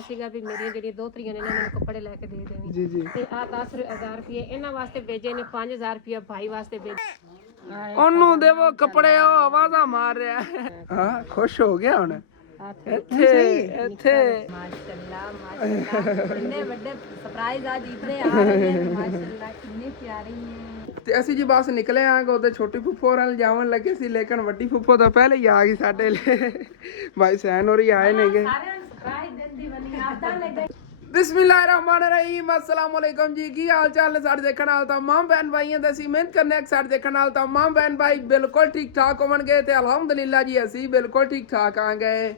ਸੀਗਾ ਵੀ ਮੇਰੀਆਂ ਜਿਹੜੀਆਂ ਦੋਤਰੀਆਂ ਨੇ ਇਹਨਾਂ ਮੈਨੂੰ ਕੱਪੜੇ ਲੈ ਕੇ ਦੇ ਦੇਣੇ ਜੀ ਜੀ ਤੇ ਆ 10,000 ਰੁਪਏ ਇਹਨਾਂ ਵਾਸਤੇ ਭੇਜੇ ਨੇ 5,000 ਰੁਪਏ ਭਾਈ ਵਾਸਤੇ ਭੇਜੇ ਉਹਨੂੰ ਦੇਵੋ ਕੱਪੜੇ ਉਹ ਆਵਾਜ਼ਾਂ ਮਾਰ ਰਿਹਾ ਹਾਂ ਖੁਸ਼ ਹੋ ਗਿਆ ਹੁਣ ਇੱਥੇ ਇੱਥੇ ਮਾਸ਼ਾਅੱਲਾ ਮਾਸ਼ਾਅੱਲਾ ਇੰਨੇ ਵੱਡੇ ਸਰਪ੍ਰਾਈਜ਼ ਅੱਜ ਇਧਰੇ ਆ ਰਹੇ ਨੇ ਮਾਸ਼ਾਅੱਲਾ ਕਿੰਨੀ ਪਿਆਰੀ ਹੈ ਤੇ ਅਸੀਂ ਜੀ ਬਸ ਨਿਕਲੇ ਆਂਗੇ ਉਹਦੇ ਛੋਟੀ ਫੁੱਫੋ ਨਾਲ ਜਾਵਣ ਲੱਗੇ ਸੀ ਲੇਕਿਨ ਵੱਡੀ ਫੁੱਫੋ ਤਾਂ ਪਹਿਲੇ ਹੀ ਆ ਗਈ ਸਾਡੇ ਲਈ ਭਾਈ ਸੈਨ ਹੋਰੀ ਆਏ ਨੇਗੇ ਸਾਰਿਆਂ ਨੂੰ ਸਰਪ੍ਰਾਈਜ਼ ਦਿੰਦੀ ਬਣੀ ਆਦਾ ਲੈ ਗਈ ਬਿਸਮਿਲ੍ਲਾਹਿਰਰਹਿਮਾਨਿਰਰਹੀਮ अस्सलाम वालेकुम जी की हाल चाल है सारे देखने वाले तमाम बहन भाई हैं ਅਸੀਂ ਮਿਹਨਤ ਕਰਨੇ ਇੱਕ ਸਾਡੇ ਦੇਖਣ ਵਾਲੇ तमाम बहन भाई ਬਿਲਕੁਲ ਠੀਕ ਠਾਕ ਹੋਣਗੇ ਤੇ ਅਲਹਮਦੁਲਿਲਾ ਜੀ ਅਸੀਂ ਬਿਲਕੁਲ ਠੀਕ ਠਾਕ ਆ ਗਏ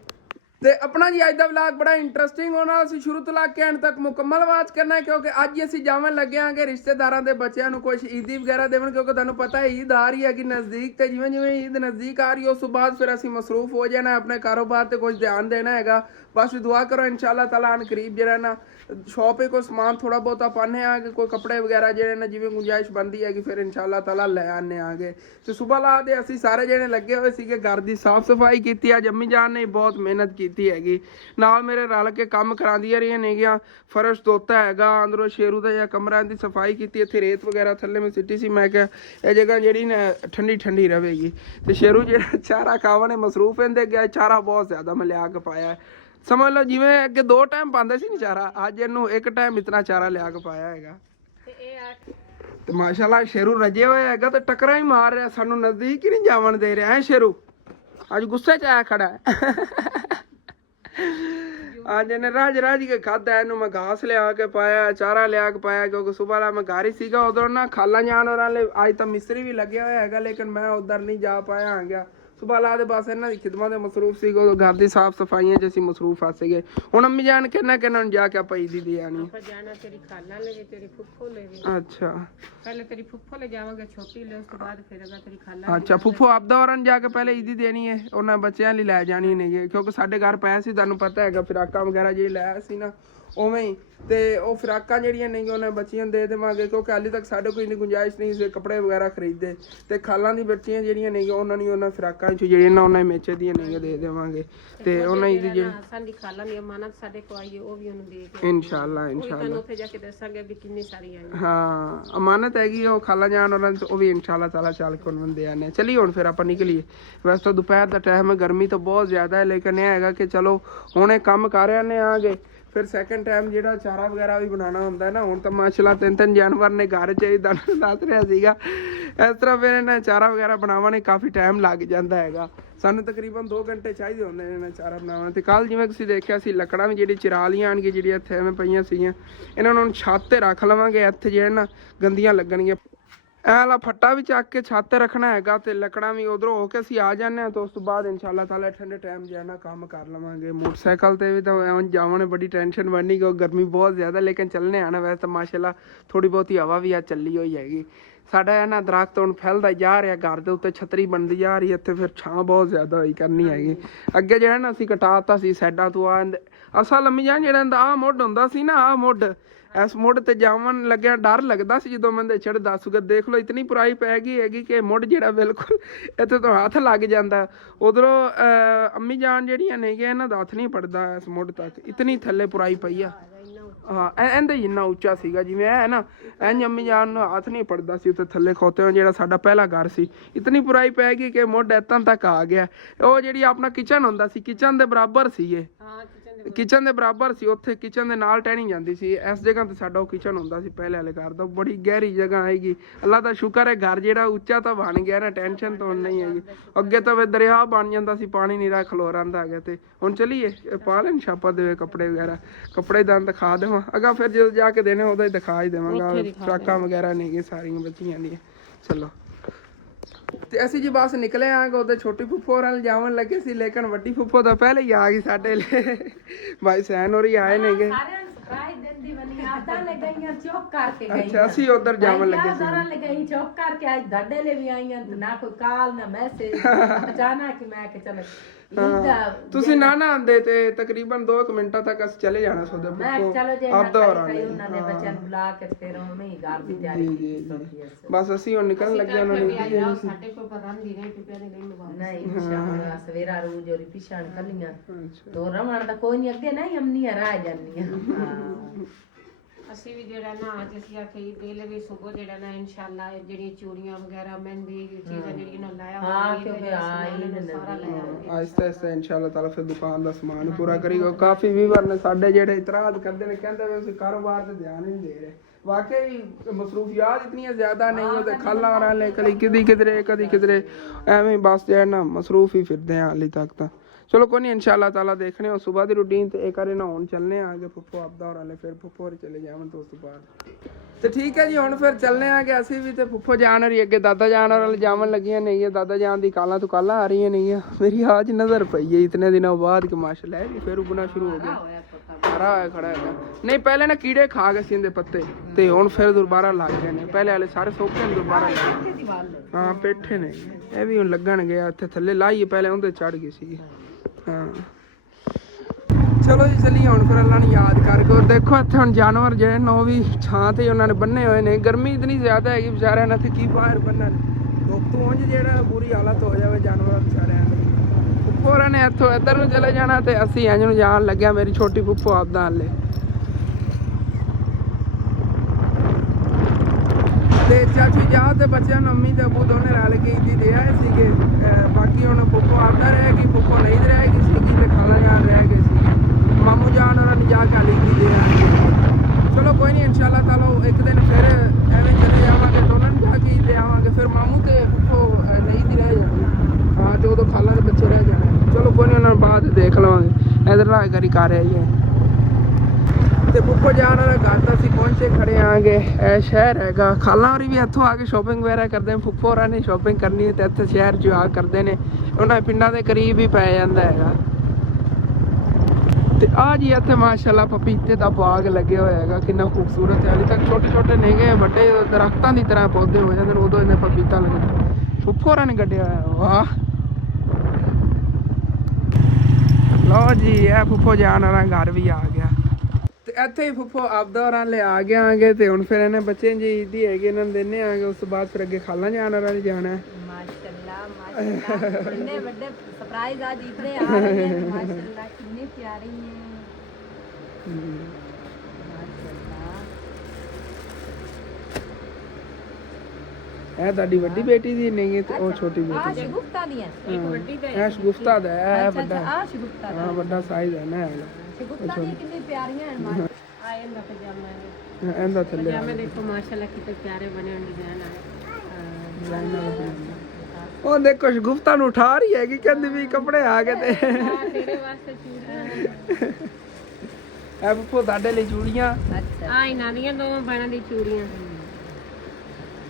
ਤੇ ਆਪਣਾ ਜੀ ਅੱਜ ਦਾ ਵਲੌਗ ਬੜਾ ਇੰਟਰਸਟਿੰਗ ਹੋਣਾ ਅਸੀਂ ਸ਼ੁਰੂ ਤੋਂ ਲੈ ਕੇ ਐਂਡ ਤੱਕ ਮੁਕੰਮਲ ਵਾਚ ਕਰਨਾ ਹੈ ਕਿਉਂਕਿ ਅੱਜ ਅਸੀਂ ਜਾਵਣ ਲੱਗੇ ਆਂਗੇ ਰਿਸ਼ਤੇਦਾਰਾਂ ਦੇ ਬੱਚਿਆਂ ਨੂੰ ਕੁਝ ਈਦੀ ਵਗੈਰਾ ਦੇਵਣ ਕਿਉਂਕਿ ਤੁਹਾਨੂੰ ਪਤਾ ਹੈ ਈਦ ਆ ਰਹੀ ਹੈ ਕਿ ਨਜ਼ਦੀਕ ਤੇ ਜਿਵੇਂ ਜਿਵੇਂ ਈਦ ਨਜ਼ਦੀਕ ਆ ਰਹੀ ਹੈ ਉਸ ਤੋਂ ਬਾਅਦ ਫਿਰ ਅਸੀਂ ਮਸਰੂਫ ਹੋ ਜਾਣਾ ਆਪਣੇ ਕਾਰੋਬਾਰ ਤੇ ਕੁਝ ਧਿਆਨ ਦੇਣਾ ਹੈਗਾ ਬਸ ਦੁਆ ਕਰੋ ਇਨਸ਼ਾਅੱਲਾ ਤਾਲਾ ਅਨ ਕਰੀਬ ਜਿਹੜਾ ਨਾ ਸ਼ੌਪ ਕੋਈ ਸਮਾਨ ਥੋੜਾ ਬਹੁਤਾ ਪਾਣੇ ਆ ਕਿ ਕੋਈ ਕੱਪੜੇ ਵਗੈਰਾ ਜਿਹੜੇ ਨਾ ਜਿਵੇਂ ਗੁੰਜਾਇਸ਼ ਬਣਦੀ ਹੈ ਕਿ ਫਿਰ ਇਨਸ਼ਾਅੱਲਾ ਤਾਲਾ ਲੈ ਆਨੇ ਆਗੇ ਤੇ ਸਵੇਰ ਲਾ ਦੇ ਅਸੀਂ ਸਾਰੇ ਜਿਹੜੇ ਲੱਗੇ ਹੋਏ ਸੀਗੇ ਘਰ ਦੀ ਸਾਫ ਸਫਾਈ ਕੀਤੀ ਅੱਜ ਅੰਮੀ ਜਾਨ ਨੇ ਬਹੁਤ ਮਿਹਨਤ ਕੀਤੀ ਹੈਗੀ ਨਾਲ ਮੇਰੇ ਰਲ ਕੇ ਕੰਮ ਕਰਾਉਂਦੀਆਂ ਰਹੀਆਂ ਨੇਗੀਆਂ ਫਰਸ਼ ਧੋਤਾ ਹੈਗਾ ਅੰਦਰੋਂ ਸ਼ੇਰੂ ਦਾ ਜਾਂ ਕਮਰਾ ਦੀ ਸਫਾਈ ਕੀਤੀ ਇੱਥੇ ਰੇਤ ਵਗੈਰਾ ਥੱਲੇ ਮੈਂ ਸਿੱਟੀ ਸੀ ਮੈਂ ਕਿਹਾ ਇਹ ਜਗ੍ਹਾ ਜਿਹੜੀ ਨਾ ਠੰਡੀ ਠੰਡੀ ਰਹੇਗੀ ਤੇ ਸ਼ੇਰੂ ਜਿਹੜਾ ਚਾਰਾ ਖਾਵਣੇ ਮਸਰੂਫ ਹੁੰਦੇ ਗਿਆ ਚਾਰਾ ਬਹੁਤ ਜ਼ਿਆਦਾ ਮੈਂ ਲਿਆ ਕੇ ਪਾਇਆ ਸਮਝ ਲਓ ਜਿਵੇਂ ਅੱਗੇ 2 ਟਾਈਮ ਪਾਉਂਦੇ ਸੀ ਨਾ ਚਾਰਾ ਅੱਜ ਇਹਨੂੰ 1 ਟਾਈਮ ਇਤਨਾ ਚਾਰਾ ਲਿਆ ਕੇ ਪਾਇਆ ਹੈਗਾ ਤੇ ਮਾਸ਼ਾਅੱਲਾ ਸ਼ੇਰੂ ਰਜੇ ਹੋਇਆ ਹੈਗਾ ਤੇ ਟੱਕਰਾਂ ਹੀ ਮਾਰ ਰਿਹਾ ਸਾਨੂੰ ਨਜ਼ਦੀਕ ਹੀ ਨਹੀਂ ਜਾਵਣ ਦੇ ਰਿਹਾ ਹੈ ਸ਼ੇਰੂ ਅੱਜ ਗੁੱਸੇ 'ਚ ਆਇਆ ਖੜਾ ਹੈ ਅੱਜ ਇਹਨੇ ਰਾਜ ਕੇ ਖਾਧਾ ਇਹਨੂੰ ਮੈਂ ਘਾਸ ਲਿਆ ਕੇ ਪਾਇਆ ਚਾਰਾ ਲਿਆ ਕੇ ਪਾਇਆ ਕਿਉਂਕਿ ਸੁਬਾਹ ਲਾ ਮੈਂ ਘਰ ਹੀ ਸੀਗਾ ਉਧਰ ਨਾ ਖਾਲਾ ਜਾਣ ਵਾਲੇ ਅੱਜ ਤਾਂ ਮਿਸਤਰੀ ਵੀ ਲੱਗਿਆ ਹੋਇਆ ਹੈਗਾ ਲੇਕਿਨ ਮੈਂ ਉਧਰ ਨਹੀਂ ਜਾ ਪਾਇਆ ਆ ਗਿਆ ਸੁਬਾਹ ਲਾ ਦੇ ਬਸ ਇਹਨਾਂ ਦੀ ਖਿਦਮਤ ਦੇ ਮਸਰੂਫ ਸੀਗੇ ਉਦੋਂ ਘਰ ਦੀ ਸਾਫ ਸਫਾਈਆਂ 'ਚ ਅਸੀਂ ਮਸਰੂਫ ਆ ਸੀਗੇ ਹੁਣ ਅੰਮੀ ਜਾਨ ਕਿੰਨਾ ਜਾ ਕੇ ਆਪਾਂ ਈਦੀ ਦੇ ਆਣੀ ਆਪਾਂ ਜਾਣਾ ਤੇਰੀ ਖਾਲਾ ਲੈ ਤੇਰੀ ਫੁੱਫੋ ਲੈ ਅੱਛਾ ਪਹਿਲੇ ਤੇਰੀ ਫੁੱਫੋ ਲੈ ਜਾਵਾਂਗੇ ਛੋਟੀ ਲੈ ਉਸ ਤੋਂ ਬਾਅਦ ਫਿਰ ਅਗਾ ਤੇਰੀ ਖਾਲਾ ਅੱਛਾ ਫੁੱਫੋ ਆਪਦਾ ਔਰਨ ਜਾ ਕੇ ਪਹਿਲੇ ਈਦੀ ਦੇਣੀ ਹੈ ਉਹਨਾਂ ਬੱਚਿਆਂ ਲਈ ਲੈ ਜਾਣੀ ਨਹੀਂ ਕਿਉਂਕਿ ਸਾਡੇ ਘਰ ਪਏ ਸੀ ਤੁਹਾਨੂੰ ਪਤਾ ਹੈਗਾ ਫਿਰਾਕਾਂ ਵਗੈਰਾ ਜੇ ਲੈ ਸੀ ਨਾ ਉਵੇਂ ਹੀ ਤੇ ਉਹ ਫਿਰਾਕਾਂ ਜਿਹੜੀਆਂ ਨਹੀਂ ਉਹਨਾਂ ਬੱਚੀਆਂ ਦੇ ਦੇਵਾਂਗੇ ਕਿਉਂਕਿ ਹਾਲੇ ਤੱਕ ਸਾਡੇ ਕੋਈ ਇੰਨੀ ਗੁੰਜਾਇਸ਼ ਨਹੀਂ ਸੀ ਕੱਪੜੇ ਵਗੈਰਾ ਖਰੀਦਦੇ ਤੇ ਖਾਲਾਂ ਦੀ ਬੱਚੀਆਂ ਜਿਹੜੀਆਂ ਨਹੀਂ ਉਹਨਾਂ ਨੂੰ ਉਹਨਾਂ ਫਿਰਾਕਾਂ ਚ ਜਿਹੜੀਆਂ ਨਾ ਉਹਨਾਂ ਮੇਚੇ ਦੀਆਂ ਨਹੀਂ ਦੇ ਦੇਵਾਂਗੇ ਤੇ ਉਹਨਾਂ ਦੀ ਜਿਹੜੀ ਸਾਡੀ ਖਾਲਾਂ ਦੀ ਅਮਾਨਤ ਸਾਡੇ ਕੋਲ ਆਈ ਹੈ ਉਹ ਵੀ ਉਹਨੂੰ ਦੇ ਕੇ ਇਨਸ਼ਾਅੱਲਾ ਤੁਹਾਨੂੰ ਉੱਥੇ ਜਾ ਕੇ ਦੱਸਾਂਗੇ ਵੀ ਕਿੰਨੀ ਸਾਰੀ ਆਈ ਹਾਂ ਅਮਾਨਤ ਹੈਗੀ ਉਹ ਖਾਲਾ ਜਾਣ ਉਹਨਾਂ ਨੂੰ ਉਹ ਵੀ ਇਨਸ਼ਾਅੱਲਾ ਤਾਲਾ ਚੱਲ ਕੇ ਉਹਨਾਂ ਦੇ ਆਨੇ ਚਲੀ ਹੁਣ ਫਿਰ ਆਪਾਂ ਨਿਕਲੀਏ ਵੈਸੇ ਤਾਂ ਦੁਪਹਿਰ ਦਾ ਟਾਈਮ ਹੈ ਗਰਮੀ ਤਾਂ ਬਹੁਤ ਜ਼ਿਆਦਾ ਹੈ ਲੇਕਿਨ ਇਹ ਹੈਗਾ ਕਿ ਚਲੋ ਹੁਣੇ ਕੰਮ ਕਰ ਰਹੇ ਨੇ ਆਗੇ ਫਿਰ ਸੈਕੰਡ ਟਾਈਮ ਜਿਹੜਾ ਚਾਰਾ ਵਗੈਰਾ ਵੀ ਬਣਾਉਣਾ ਹੁੰਦਾ ਨਾ ਹੁਣ ਤਾਂ ਮਾਸ਼ਾਅੱਲਾ 3 ਜਾਨਵਰ ਨੇ ਘਰ ਚ ਹੀ ਦੱਸ ਰਿਹਾ ਸੀਗਾ ਇਸ ਤਰ੍ਹਾਂ ਫਿਰ ਇਹਨਾਂ ਚਾਰਾ ਵਗੈਰਾ ਬਣਾਉਣ ਕਾਫੀ ਟਾਈਮ ਲੱਗ ਜਾਂਦਾ ਹੈਗਾ ਸਾਨੂੰ ਤਕਰੀਬਨ 2 ਘੰਟੇ ਚਾਹੀਦੇ ਹੁੰਦੇ ਨੇ ਚਾਰਾ ਬਣਾਉਣ ਤੇ ਕੱਲ ਜਿਵੇਂ ਤੁਸੀਂ ਦੇਖਿਆ ਸੀ ਲੱਕੜਾਂ ਵੀ ਜਿਹੜੀ ਚਿਰਾ ਲੀਆਂ ਆਣਗੀਆਂ ਜਿਹੜੀਆਂ ਇੱਥੇ ਐਵੇਂ ਪਈਆਂ ਸੀਗੀਆਂ ਇਹਨਾਂ ਨੂੰ ਛੱਤ ਤੇ ਰੱਖ ਲਵਾਂਗੇ ਇੱਥੇ ਜਿਹੜੇ ਨਾ ਗੰਦੀਆਂ ਲੱਗਣਗੀਆਂ ਇਹ ਵਾਲਾ ਫੱਟਾ ਵੀ ਚੱਕ ਕੇ ਛੱਤ ਤੇ ਰੱਖਣਾ ਹੈਗਾ ਤੇ ਲੱਕੜਾਂ ਵੀ ਉਧਰੋਂ ਹੋ ਕੇ ਅਸੀਂ ਆ ਜਾਂਦੇ ਹਾਂ ਤੇ ਉਸ ਤੋਂ ਬਾਅਦ ਇਨਸ਼ਾਅੱਲਾ ਤਾਲਾ ਠੰਡੇ ਟਾਈਮ ਜਾਣਾ ਕੰਮ ਕਰ ਲਵਾਂਗੇ ਮੋਟਰਸਾਈਕਲ ਤੇ ਵੀ ਤਾਂ ਐਵੇਂ ਜਾਵਣੇ ਬੜੀ ਟੈਨਸ਼ਨ ਬਣਨੀ ਕਿਉਂਕਿ ਗਰਮੀ ਬਹੁਤ ਜ਼ਿਆਦਾ ਲੇਕਿਨ ਚੱਲਣੇ ਆਣਾ ਵੈਸੇ ਤਾਂ ਮਾਸ਼ਾਅੱਲਾ ਥੋੜੀ ਬਹੁਤੀ ਹਵਾ ਵੀ ਆ ਚੱਲੀ ਹੋਈ ਹੈਗੀ ਸਾਡਾ ਇਹ ਨਾ ਦਰਖਤ ਹੁਣ ਫੈਲਦਾ ਜਾ ਰਿਹਾ ਘਰ ਦੇ ਉੱਤੇ ਛਤਰੀ ਬਣਦੀ ਜਾ ਰਹੀ ਇੱਥੇ ਫਿਰ ਛਾਂ ਬਹੁਤ ਜ਼ਿਆਦਾ ਹੋਈ ਕਰਨੀ ਹੈਗੀ ਅੱਗੇ ਜਿਹੜਾ ਨਾ ਅਸੀਂ ਕਟਾਤਾ ਸੀ ਸਾਈਡਾਂ ਤੋਂ ਆ ਅਸਲ ਲੰਮੀ ਜਾਣ ਜਿਹੜਾ ਆਹ ਮੁੱਢ ਹੁੰਦਾ ਸੀ ਨਾ ਆਹ ਮੁੱਢ ਇਸ ਮੁੱਢ ਤੇ ਜਾਵਣ ਲੱਗਿਆ ਡਰ ਲੱਗਦਾ ਸੀ ਜਦੋਂ ਮੈਂ ਚੜ੍ਹਦਾ ਸੀਗਾ ਦੇਖ ਲਓ ਇਤਨੀ ਪੁਰਾਈ ਪੈ ਗਈ ਹੈਗੀ ਕਿ ਮੁੱਢ ਜਿਹੜਾ ਬਿਲਕੁਲ ਇੱਥੇ ਤੋਂ ਹੱਥ ਲੱਗ ਜਾਂਦਾ ਉਧਰੋਂ ਅੰਮੀ ਜਾਨ ਜਿਹੜੀਆਂ ਨੇਗੀਆਂ ਇਹਨਾਂ ਦਾ ਹੱਥ ਨਹੀਂ ਪੜਦਾ ਇਸ ਮੁੱਢ ਤੱਕ ਇਤਨੀ ਥੱਲੇ ਪੁਰਾਈ ਪਈ ਆ ਹਾਂ ਇਹਦੇ ਇੰਨਾ ਉੱਚਾ ਸੀਗਾ ਜਿਵੇਂ ਇਹ ਨਾ ਇੰਝ ਅੰਮੀ ਜਾਨ ਨੂੰ ਹੱਥ ਨਹੀਂ ਪੜਦਾ ਸੀ ਉੱਥੇ ਥੱਲੇ ਖੋਤੇ ਹੋਏ ਜਿਹੜਾ ਸਾਡਾ ਪਹਿਲਾ ਘਰ ਸੀ ਇਤਨੀ ਪੁਰਾਈ ਪੈ ਗਈ ਕਿ ਮੁੱਢ ਇੱਥਾਂ ਤੱਕ ਆ ਗਿਆ ਉਹ ਜਿਹੜੀ ਆਪਣਾ ਕਿਚਨ ਹੁੰਦਾ ਸੀ ਕਿਚਨ ਦੇ ਬਰਾਬਰ ਸੀ ਇਹ ਕਿਚਨ ਦੇ ਬਰਾਬਰ ਸੀ ਉੱਥੇ ਕਿਚਨ ਦੇ ਨਾਲ ਟਹਿਣੀ ਜਾਂਦੀ ਸੀ ਇਸ ਜਗ੍ਹਾ ਤੇ ਸਾਡਾ ਉਹ ਕਿਚਨ ਹੁੰਦਾ ਸੀ ਪਹਿਲੇ ਵਾਲੇ ਘਰ ਦਾ ਬੜੀ ਗਹਿਰੀ ਜਗ੍ਹਾ ਆਏਗੀ ਅੱਲਾ ਦਾ ਸ਼ੁਕਰ ਹੈ ਘਰ ਜਿਹੜਾ ਉੱਚਾ ਤਾਂ ਬਣ ਗਿਆ ਨਾ ਟੈਨਸ਼ਨ ਤਾਂ ਨਹੀਂ ਹੈਗੀ ਅੱਗੇ ਤਾਂ ਫਿਰ ਦਰਿਆ ਬਣ ਜਾਂਦਾ ਸੀ ਪਾਣੀ ਨਹੀਂ ਰੱਖ ਲੋ ਰਹਿੰਦਾ ਹੈਗਾ ਤੇ ਹੁਣ ਚਲੀਏ ਪਾ ਲੈਣ ਛਾਪਾ ਦੇ ਕੱਪੜੇ ਵਗੈਰਾ ਕੱਪੜੇ ਦਾ ਦਿਖਾ ਦੇਵਾਂ ਅਗਾ ਫਿਰ ਜਦੋਂ ਜਾ ਕੇ ਦੇਣੇ ਉਹਦਾ ਹੀ ਦਿਖਾ ਹੀ ਦੇਵਾਂਗਾ ਫਰਾਕਾਂ ਵਗੈਰਾ ਨਹੀਂ ਸਾਰੀਆਂ ਬੱਚੀਆਂ ਦੀਆਂ ਚਲੋ ਤੇ ਅਸੀਂ ਜੀ ਬਸ ਨਿਕਲੇ ਆਂਗੇ ਉਹਦੇ ਛੋਟੀ ਫੁੱਫੋ ਨਾਲ ਜਾਵਣ ਲੱਗੇ ਸੀ ਲੇਕਿਨ ਵੱਡੀ ਫੁੱਫੋ ਤਾਂ ਪਹਿਲੇ ਹੀ ਆ ਗਈ ਸਾਡੇ ਲਈ ਭਾਈ ਸੈਨ ਹੋਰੀ ਆਏ ਨੇਗੇ ਅੱਛਾ ਅਸੀਂ ਉਧਰ ਜਾਵਣ ਲੱਗੇ ਸੀ ਤੁਸੀਂ ਨਾ ਆਂਦੇ ਤੇ ਤਕਰੀਬਨ 2 ਮਿੰਟਾਂ ਤੱਕ ਅਸੀਂ ਚਲੇ ਜਾਣਾ ਸੋਦੇ ਚਲੋ ਜੇ ਆਪਦਾ ਹੋਰਾਂ ਨੇ ਉਹਨਾਂ ਦੇ ਬੱਚਿਆਂ ਨੂੰ ਬੁਲਾ ਕੇ ਫਿਰ ਉਹਨੂੰ ਹੀ ਘਰ ਦੀ ਤਿਆਰੀ ਕੀਤੀ ਬਸ ਅਸੀਂ ਹੁਣ ਨਿਕਲਣ ਲੱਗੇ ਉਹਨਾਂ ਨੇ ਸਾਡੇ ਕੋਲ ਪਤਾ ਨਹੀਂ ਰਹੇ ਟੁੱਟਿਆ ਨਹੀਂ ਲਵਾ ਨਹੀਂ ਸ਼ਾਮ ਸਵੇਰਾ ਰੋਜ਼ ਔਰ ਪਿਛਾਣ ਕੱਲੀਆਂ ਤੋਂ ਰਮਣ ਦਾ ਕੋਈ ਨਹੀਂ ਅੱਗੇ ਨਹੀਂ ਅਮਨੀਆਂ ਰਹਿ ਜਾਂਦੀਆਂ ਅਸੀਂ ਵੀ ਜਿਹੜਾ ਨਾ ਅੱਜ ਅਸੀਂ ਆਖੀ ਦਿਲ ਵੀ ਸੁਬੋ ਜਿਹੜਾ ਨਾ ਇਨਸ਼ਾਅੱਲਾ ਜਿਹੜੀਆਂ ਚੂੜੀਆਂ ਵਗੈਰਾ ਮਹਿੰਦੀ ਚੀਜ਼ਾਂ ਜਿਹੜੀਆਂ ਨਾ ਲਾਇਆ ਹਾਂ ਕਿਉਂਕਿ ਸਾਰਾ ਲਾਇਆ ਆਹਿਸਤਾ ਆਹਿਸਤਾ ਇਨਸ਼ਾਅੱਲਾ ਤਾਲਾ ਫਿਰ ਦੁਕਾਨ ਦਾ ਸਮਾਨ ਪੂਰਾ ਕਰੀਓ ਕਾਫੀ ਵੀਵਰ ਨੇ ਸਾਡੇ ਜਿਹੜੇ ਇਤਰਾਜ਼ ਕਰਦੇ ਨੇ ਕਹਿੰਦੇ ਵੀ ਅਸੀਂ ਕਾਰੋਬਾਰ ਤੇ ਧਿਆਨ ਹੀ ਨਹੀਂ ਦੇ ਰਹੇ ਵਾਕਈ ਮਸਰੂਫੀਆਤ ਇਤਨੀਆਂ ਜ਼ਿਆਦਾ ਨਹੀਂ ਉਹ ਤੇ ਖਾਲਾ ਵਾਲੇ ਕਦੀ ਕਿਧਰੇ ਐਵੇਂ ਬਸ ਜਿਹੜਾ ਨਾ ਮਸਰੂਫ ਹੀ ਫਿਰਦੇ ਆ ਹਾਲੇ ਤੱਕ ਤਾਂ ਚਲੋ ਕੋਈ ਨਹੀਂ ਇਨਸ਼ਾਅੱਲਾ ਤਾਲਾ ਦੇਖਣੇ ਹੋ ਸਵੇਰ ਦੀ ਰੂਟੀਨ ਤੇ ਇੱਕ ਵਾਰੀ ਨਹਾਉਣ ਚੱਲਨੇ ਆ ਆਗੇ ਫੁੱਫੋ ਆਪਦਾ ਹੋਰਾਂ ਲੈ ਫਿਰ ਫੁੱਫੋ ਹੋਰੀ ਚਲੇ ਜਾਵਣ ਤੋਂ ਉਸ ਤੋਂ ਬਾਅਦ ਤੇ ਠੀਕ ਹੈ ਜੀ ਹੁਣ ਫਿਰ ਚੱਲਨੇ ਆ ਕਿ ਅਸੀਂ ਵੀ ਤੇ ਫੁੱਫੋ ਜਾਣ ਰਹੀ ਅੱਗੇ ਦਾਦਾ ਜਾਣ ਵਾਲੇ ਜਾਵਣ ਲੱਗੀਆਂ ਨਹੀਂ ਦਾਦਾ ਜਾਨ ਦੀ ਕਾਲਾਂ ਤੋਂ ਕਾਲਾਂ ਆ ਰਹੀਆਂ ਨਹੀਂ ਮੇਰੀ ਆਜ ਨਜ਼ਰ ਪਈ ਹੈ ਇਤਨੇ ਦਿਨਾਂ ਬਾਅਦ ਕਿ ਮਾਸ਼ਾਅੱਲਾ ਹੈ ਫਿਰ ਉਗਣਾ ਸ਼ੁਰੂ ਹੋ ਗਿਆ ਹਰਾ ਹੋਇਆ ਖੜਾ ਹੈਗਾ ਨਹੀਂ ਪਹਿਲੇ ਨਾ ਕੀੜੇ ਖਾ ਗਏ ਸੀ ਇਹਦੇ ਪੱਤੇ ਤੇ ਹੁਣ ਫਿਰ ਦੁਬਾਰਾ ਲੱਗ ਗਏ ਨੇ ਪਹਿਲੇ ਵਾਲੇ ਸਾਰੇ ਸੋਕੇ ਨੇ ਦੁਬਾਰਾ ਹਾਂ ਪੇਠੇ ਨੇ ਇਹ ਵੀ ਹੁਣ ਲੱਗਣਗੇ ਇੱਥੇ ਥੱਲੇ ਲਾਈਏ ਪਹਿਲੇ ਉਹਦੇ ਚੜ ਗਈ ਸੀ ਹਾਂ ਚਲੋ ਜੀ ਚਲੀ ਹੁਣ ਫਿਰ ਅੱਲਾ ਨੇ ਯਾਦ ਕਰਕੇ ਔਰ ਦੇਖੋ ਇੱਥੇ ਹੁਣ ਜਾਨਵਰ ਜਿਹੜੇ ਨੇ ਉਹ ਵੀ ਛਾਂ ਤੇ ਉਹਨਾਂ ਨੇ ਬੰਨੇ ਹੋਏ ਨੇ ਗਰਮੀ ਇਤਨੀ ਜ਼ਿਆਦਾ ਹੈਗੀ ਵਿਚਾਰਿਆਂ ਨੇ ਇੱਥੇ ਕੀ ਬਾਹਰ ਬੰਨਣ ਧੁੱਪ ਤੋਂ ਉਂਝ ਜਿਹੜਾ ਬੁਰੀ ਹਾਲਤ ਹੋ ਜਾਵੇ ਜਾਨਵਰਾਂ ਵਿਚਾਰਿਆਂ ਦੀ ਫੁੱਫੋਰਾਂ ਨੇ ਇੱਥੋਂ ਇੱਧਰ ਨੂੰ ਚਲੇ ਜਾਣਾ ਤੇ ਅਸੀਂ ਇੰਝ ਨੂੰ ਜਾਣ ਲੱਗਿਆ ਮੇਰੀ ਛੋਟੀ ਫੁੱਫੋ ਆਪਦਾ ਹਾਲੇ ਤੇ ਚਾਚੀ ਜਾ ਤੇ ਬੱਚਿਆਂ ਨੂੰ ਅੰਮੀ ਤੇ ਅਬੂ ਦੋਨੇ ਰਲ ਕੇ ਇੱਦੀ ਦੇ ਆਏ ਸੀਗੇ ਬਾਕੀ ਹੁਣ ਫੁੱਫੋ ਆਪਦਾ ਰਹੇਗੀ ਫੁੱਫੋ ਨਹੀਂ ਰਹੇਗੀ ਸੀਗੀ ਤੇ ਖਾਲਾ ਜਾਨ ਰਹਿ ਗਏ ਸੀ ਮਾਮੂ ਜਾਨ ਉਹਨਾਂ ਨੇ ਜਾ ਕੇ ਅਲੀ ਕੀ ਦੇ ਆਏ ਚਲੋ ਕੋਈ ਨਹੀਂ ਇਨਸ਼ਾਅੱਲਾ ਤਾਲਾ ਇੱਕ ਦਿਨ ਫਿਰ ਐਵੇਂ ਚਲੇ ਜਾਵਾਂਗੇ ਦੋਨਾਂ ਨੂੰ ਜਾ ਕੇ ਦੇ ਆਵਾਂਗੇ ਫਿਰ ਮਾਮੂ ਤੇ ਫੁੱਫੋ ਨਹੀਂ ਦੀ ਰਹਿ ਜਾਣੀ ਹਾਂ ਤੇ ਉਦੋਂ ਖਾਲਾ ਦੇ ਬੱਚੇ ਰਹਿ ਜਾਣੇ ਚਲੋ ਕੋਈ ਨਹੀਂ ਉਹਨਾਂ ਨੂੰ ਬਾਅਦ ਦੇਖ ਲਵਾਂਗੇ ਇਧਰ ਨਾ ਕਰੀ ਕਰ ਰਿਹਾ ਜੀ ਤੇ ਫੁੱਫੋ ਜਾਣ ਵਾਲਾ ਘਰ ਤਾਂ ਅਸੀਂ ਪਹੁੰਚੇ ਖੜੇ ਆਂਗੇ ਇਹ ਸ਼ਹਿਰ ਹੈਗਾ ਖਾਲਾ ਹੋਰੀ ਵੀ ਇੱਥੋਂ ਆ ਕੇ ਸ਼ਾਪਿੰਗ ਵਗੈਰਾ ਕਰਦੇ ਨੇ ਫੁੱਫੋ ਹੋਰਾਂ ਨੇ ਸ਼ਾਪਿੰਗ ਕਰਨੀ ਹੈ ਤੇ ਇੱਥੇ ਸ਼ਹਿਰ 'ਚ ਆ ਕਰਦੇ ਨੇ ਉਹਨਾਂ ਪਿੰਡਾਂ ਦੇ ਕਰੀਬ ਹੀ ਪੈ ਜਾਂਦਾ ਹੈਗਾ ਤੇ ਆ ਜੀ ਇੱਥੇ ਮਾਸ਼ਾਅੱਲਾ ਪਪੀਤੇ ਦਾ ਬਾਗ ਲੱਗਿਆ ਹੋਇਆ ਹੈਗਾ ਕਿੰਨਾ ਖੂਬਸੂਰਤ ਹੈ ਹਾਲੇ ਤੱਕ ਛੋਟੇ ਛੋਟੇ ਨੇਗੇ ਵੱਡੇ ਦਰਖਤਾਂ ਦੀ ਤਰ੍ਹਾਂ ਪੌਦੇ ਹੋ ਜਾਂਦੇ ਨੇ ਉਦੋਂ ਇਹਨੇ ਪਪੀਤਾ ਲੱਗਦਾ ਫੁੱਫੋ ਹੋਰਾਂ ਨੇ ਕੱਢਿਆ ਹੋਇਆ ਵਾਹ ਲਓ ਜੀ ਇਹ ਫੁੱਫੋ ਜਾਣ ਵਾਲਾ ਘਰ ਵੀ ਆ ਗਿਆ ਤੇ ਇੱਥੇ ਹੀ ਫੁੱਫੋ ਆਪਦਾ ਹੋਰਾਂ ਲੈ ਆ ਗਏ ਆਂਗੇ ਤੇ ਹੁਣ ਫਿਰ ਇਹਨੇ ਬੱਚੇ ਜੀ ਇੱਦੀ ਹੈਗੇ ਇਹਨਾਂ ਨੂੰ ਦਿੰਨੇ ਆਂਗੇ ਉਸ ਤੋਂ ਬਾਅਦ ਫਿਰ ਅੱਗੇ ਖਾਲਾ ਜਾਣ ਵਾਲਾ ਜਾਣਾ ਮਾਸ਼ਾਅੱਲਾ ਇੰਨੇ ਵੱਡੇ ਸਰਪ੍ਰਾਈਜ਼ ਅੱਜ ਇਤਨੇ ਆ ਰਹੇ ਨੇ ਮਾਸ਼ਾਅੱਲਾ ਕਿੰਨੀ ਪਿਆਰੀ ਹੈ ਇਹ ਤੁਹਾਡੀ ਵੱਡੀ ਬੇਟੀ ਦੀ ਨਹੀਂ ਤੇ ਉਹ ਛੋਟੀ ਬੇਟੀ ਆ ਸ਼ਗੁਫਤਾ ਦੀਆਂ ਇੱਕ ਵੱਡੀ ਤੇ ਇਹ ਸ਼ਗੁਫਤਾ ਦਾ ਇਹ ਵੱਡਾ ਆ ਸ਼ਗੁਫਤਾ ਹਾਂ ਵੱਡਾ ਸਾਈਜ਼ ਹੈ ਨਾ ਸ਼ਗੁਫਤਾ ਦੀਆਂ ਕਿੰਨੀ ਪਿਆਰੀਆਂ ਹਨ ਮਾਸ਼ਾਅੱਲਾ ਆ ਇਹਦਾ ਪਜਾਮਾ ਹੈ ਇਹਦਾ ਥੱਲੇ ਪਜਾਮੇ ਦੇਖੋ ਮਾਸ਼ਾਅੱਲਾ ਕਿਤੇ ਪਿਆਰੇ ਬਣੇ ਹੋਣ ਡਿਜ਼ਾਈਨ ਆਏ ਉਹ ਦੇਖੋ ਸ਼ਗੁਫਤਾ ਨੂੰ ਉਠਾ ਰਹੀ ਹੈਗੀ ਕਹਿੰਦੀ ਵੀ ਕੱਪੜੇ ਆ ਗਏ ਤੇ ਤੇਰੇ ਵਾਸਤੇ ਚੂੜੀਆਂ ਇਹ ਫੁੱਫੋ ਤੁਹਾਡੇ ਲਈ ਚੂੜੀਆਂ ਅੱਛਾ ਆ ਇਹਨਾਂ ਦੀਆਂ ਦੋਵਾਂ ਭੈਣਾਂ ਦੀ ਚੂੜੀਆਂ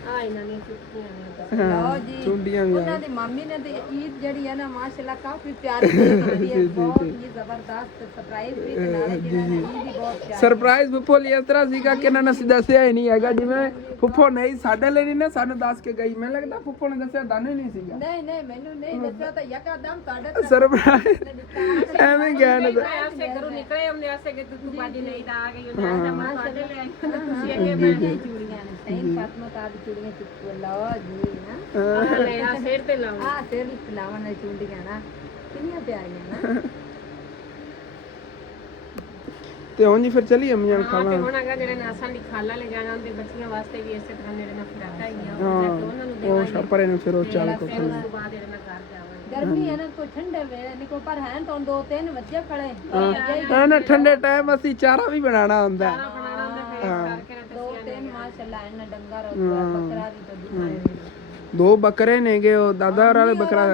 ਆ ਇਹਨਾਂ ਦੀਆਂ ਚੁੱਕੀਆਂ ਨੇ ਲਓ ਜੀ ਚੁੰਡੀਆਂ ਵੀ ਉਹਨਾਂ ਦੀ ਮੰਮੀ ਨੇ ਤੇ ਈਦ ਜਿਹੜੀ ਹੈ ਨਾ ਮਾਸ਼ਾਅੱਲਾ ਕਾਫੀ ਪਿਆਰੀ ਹੋਈ ਹੈ ਬਹੁਤ ਹੀ ਜ਼ਬਰਦਸਤ ਸਰਪ੍ਰਾਈਜ਼ ਵੀ ਤੇ ਨਾਲੇ ਜਿਹਨਾਂ ਨੇ ਈਦ ਵੀ ਬਹੁਤ ਪਿਆਰੀ ਸਰਪ੍ਰਾਈਜ਼ ਫੁੱਫੋ ਲਈ ਇਸ ਤਰ੍ਹਾਂ ਸੀਗਾ ਕਿ ਇਹਨਾਂ ਨੇ ਅਸੀਂ ਦੱਸਿਆ ਹੀ ਨਹੀਂ ਹੈਗਾ ਜਿਵੇਂ ਫੁੱਫੋ ਨਹੀਂ ਸਾਡੇ ਲਈ ਨਹੀਂ ਨਾ ਸਾਨੂੰ ਦੱਸ ਕੇ ਗਈ ਮੈਨੂੰ ਲੱਗਦਾ ਫੁੱਫੋ ਨੇ ਦੱਸਿਆ ਦਾਨੇ ਹੀ ਨਹੀਂ ਸੀਗਾ ਨਹੀਂ ਮੈਨੂੰ ਨਹੀਂ ਦੱਸਿਆ ਤਾਂ ਯਕਦਮ ਤੁਹਾਡੇ ਸਰਪ੍ਰਾਈਜ਼ ਐਵੇਂ ਗਿਆ ਨਾ ऐसे घरों निकले हमने ऐसे कि तू बाजी नहीं था आ गई उधर से मां ले आई खुशी है कि मैं ਚੂੜੀਆਂ ਨੇ ਸਹੀ ਫਾਤਮਾ ਤਾਂ ਦੀ ਚੂੜੀਆਂ ਚੁੱਕ ਲਓ ਜੀ ਨਾ ले आ सिर पे लाऊं ਆ ਸਿਰ ਲਾਵਣ ਵਾਲੀ ਚੂੜੀਆਂ ਨਾ ਕਿੰਨੀਆਂ ਪਿਆਰੀਆਂ ਨਾ ਤੇ ਹੁਣ ਜੀ ਫਿਰ ਚਲੀ ਅੰਮੀ ਜਾਨ हां ਖਾਣਾ ਤੇ ਹੁਣ ਅਗਾ ਜਿਹੜੇ ਨਾਸਾਂ ਦੀ ਖਾਲਾ ਲੈ ਜਾਣਾ ਉਹਦੇ ਬੱਚੀਆਂ ਵਾਸਤੇ ਵੀ ਇਸੇ ਤਰ੍ਹਾਂ ਮੇਰੇ ਨਾਲ ਫਰਾਟਾ ਹੀ ਆ ਹਾਂ ਉਹਨਾਂ ਨੂੰ ਉਹ ਛਾਪਰੇ ਨੂੰ ਫਿਰ ਉਹ ਚੱਲ ਕੋ ਫਿਰ ਉਸ ਤੋਂ ਬਾਅਦ ਇਹਦੇ ਨਾਲ ਘਰ ਜਾਵਾਂਗੇ ਗਰਮੀ ਹੈ ਨਾ ਕੋਈ ਠੰਡੇ ਵੇਲੇ ਨਹੀਂ ਕੋਈ ਪਰ ਹੈ ਤਾਂ 2-3 ਵਜੇ ਖੜੇ ਹਾਂ ਨਾ ਠੰਡੇ ਟਾਈਮ ਅਸੀਂ ਚਾਰਾ ਵੀ ਬਣਾਉਣਾ ਹੁੰਦਾ ਹੈ। ਬਣਾਣਾ ਹੁੰਦਾ ਫਿਰ ਕਰਕੇ 2-3 ਮਾਸ਼ਾਅੱਲਾ ਇਹਨਾਂ ਡੰਗਰ ਬੱਕਰਾ ਵੀ ਤਾਂ ਦੁਕਾਨ ਦੋ ਬੱਕਰੇ ਨੇਗੇ ਉਹ ਦਾਦਾ ਹੋਰਾਂ ਵਾਲੇ ਬੱਕਰਾ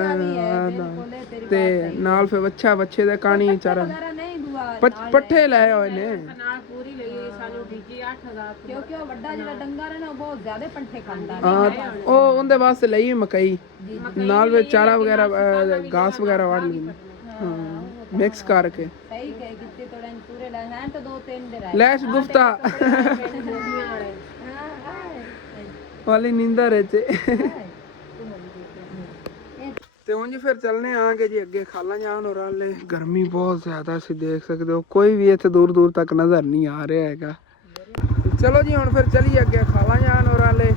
ਕੋਲੇ ਤੇਰੀ ਤੇ ਨਾਲ ਫਿਰ ਵੱਛਾ ਦੇ ਕਾਣੀ ਚਾਰਾ ਵਗੈਰਾ ਨਹੀਂ ਦੁਆ ਪੱਠੇ ਲਏ ਹੋਏ ਨੇ ਨਾਲ ਪੂਰੀ ਲਈ ਹੋਈ ਸਾਨੂੰ ਡੀਜੀ 8000 ਕਿਉਂਕਿ ਉਹ ਵੱਡਾ ਜਿਹੜਾ ਡੰਗਰ ਹੈ ਨਾ ਉਹ ਬਹੁਤ ਜ਼ਿਆਦਾ ਪੰਠੇ ਖਾਂਦਾ ਹਾਂ ਉਹ ਉਹਦੇ ਵਾਸਤੇ ਲਈ ਮਕਈ ਨਾਲ ਵਿੱਚ ਚਾਰਾ ਵਗੈਰਾ ਘਾਸ ਵਗੈਰਾ ਵਾੜ ਲਈ ਹਾਂ ਮਿਕਸ ਕਰਕੇ ਸਹੀ ਕਹੇ ਕਿਤੇ ਤੋੜਨ ਪੂਰੇ ਲੈ ਹੈ ਤਾਂ 2-3 ਦੇ ਰਹਿ ਲੈਸ਼ ਗੁਫਤਾ ਵਾਲੀ ਨੀਂਦਰ ਚ ਤੇ ਉਂਝ ਫਿਰ ਚੱਲਨੇ ਆਂਗੇ ਜੀ ਅੱਗੇ ਖਾਲਾ ਜਾਨ ਹੋਰ ਵਾਲੇ। ਗਰਮੀ ਬਹੁਤ ਜ਼ਿਆਦਾ ਸੀ, ਦੇਖ ਸਕਦੇ ਹੋ ਕੋਈ ਵੀ ਇੱਥੇ ਦੂਰ ਦੂਰ ਤੱਕ ਨਜ਼ਰ ਨਹੀਂ ਆ ਰਿਹਾ ਹੈਗਾ। ਤੇ ਚਲੋ ਜੀ ਹੁਣ ਫਿਰ ਚਲੀਏ ਅੱਗੇ ਖਾਲਾ ਜਾਨ ਹੋਰ ਵਾਲੇ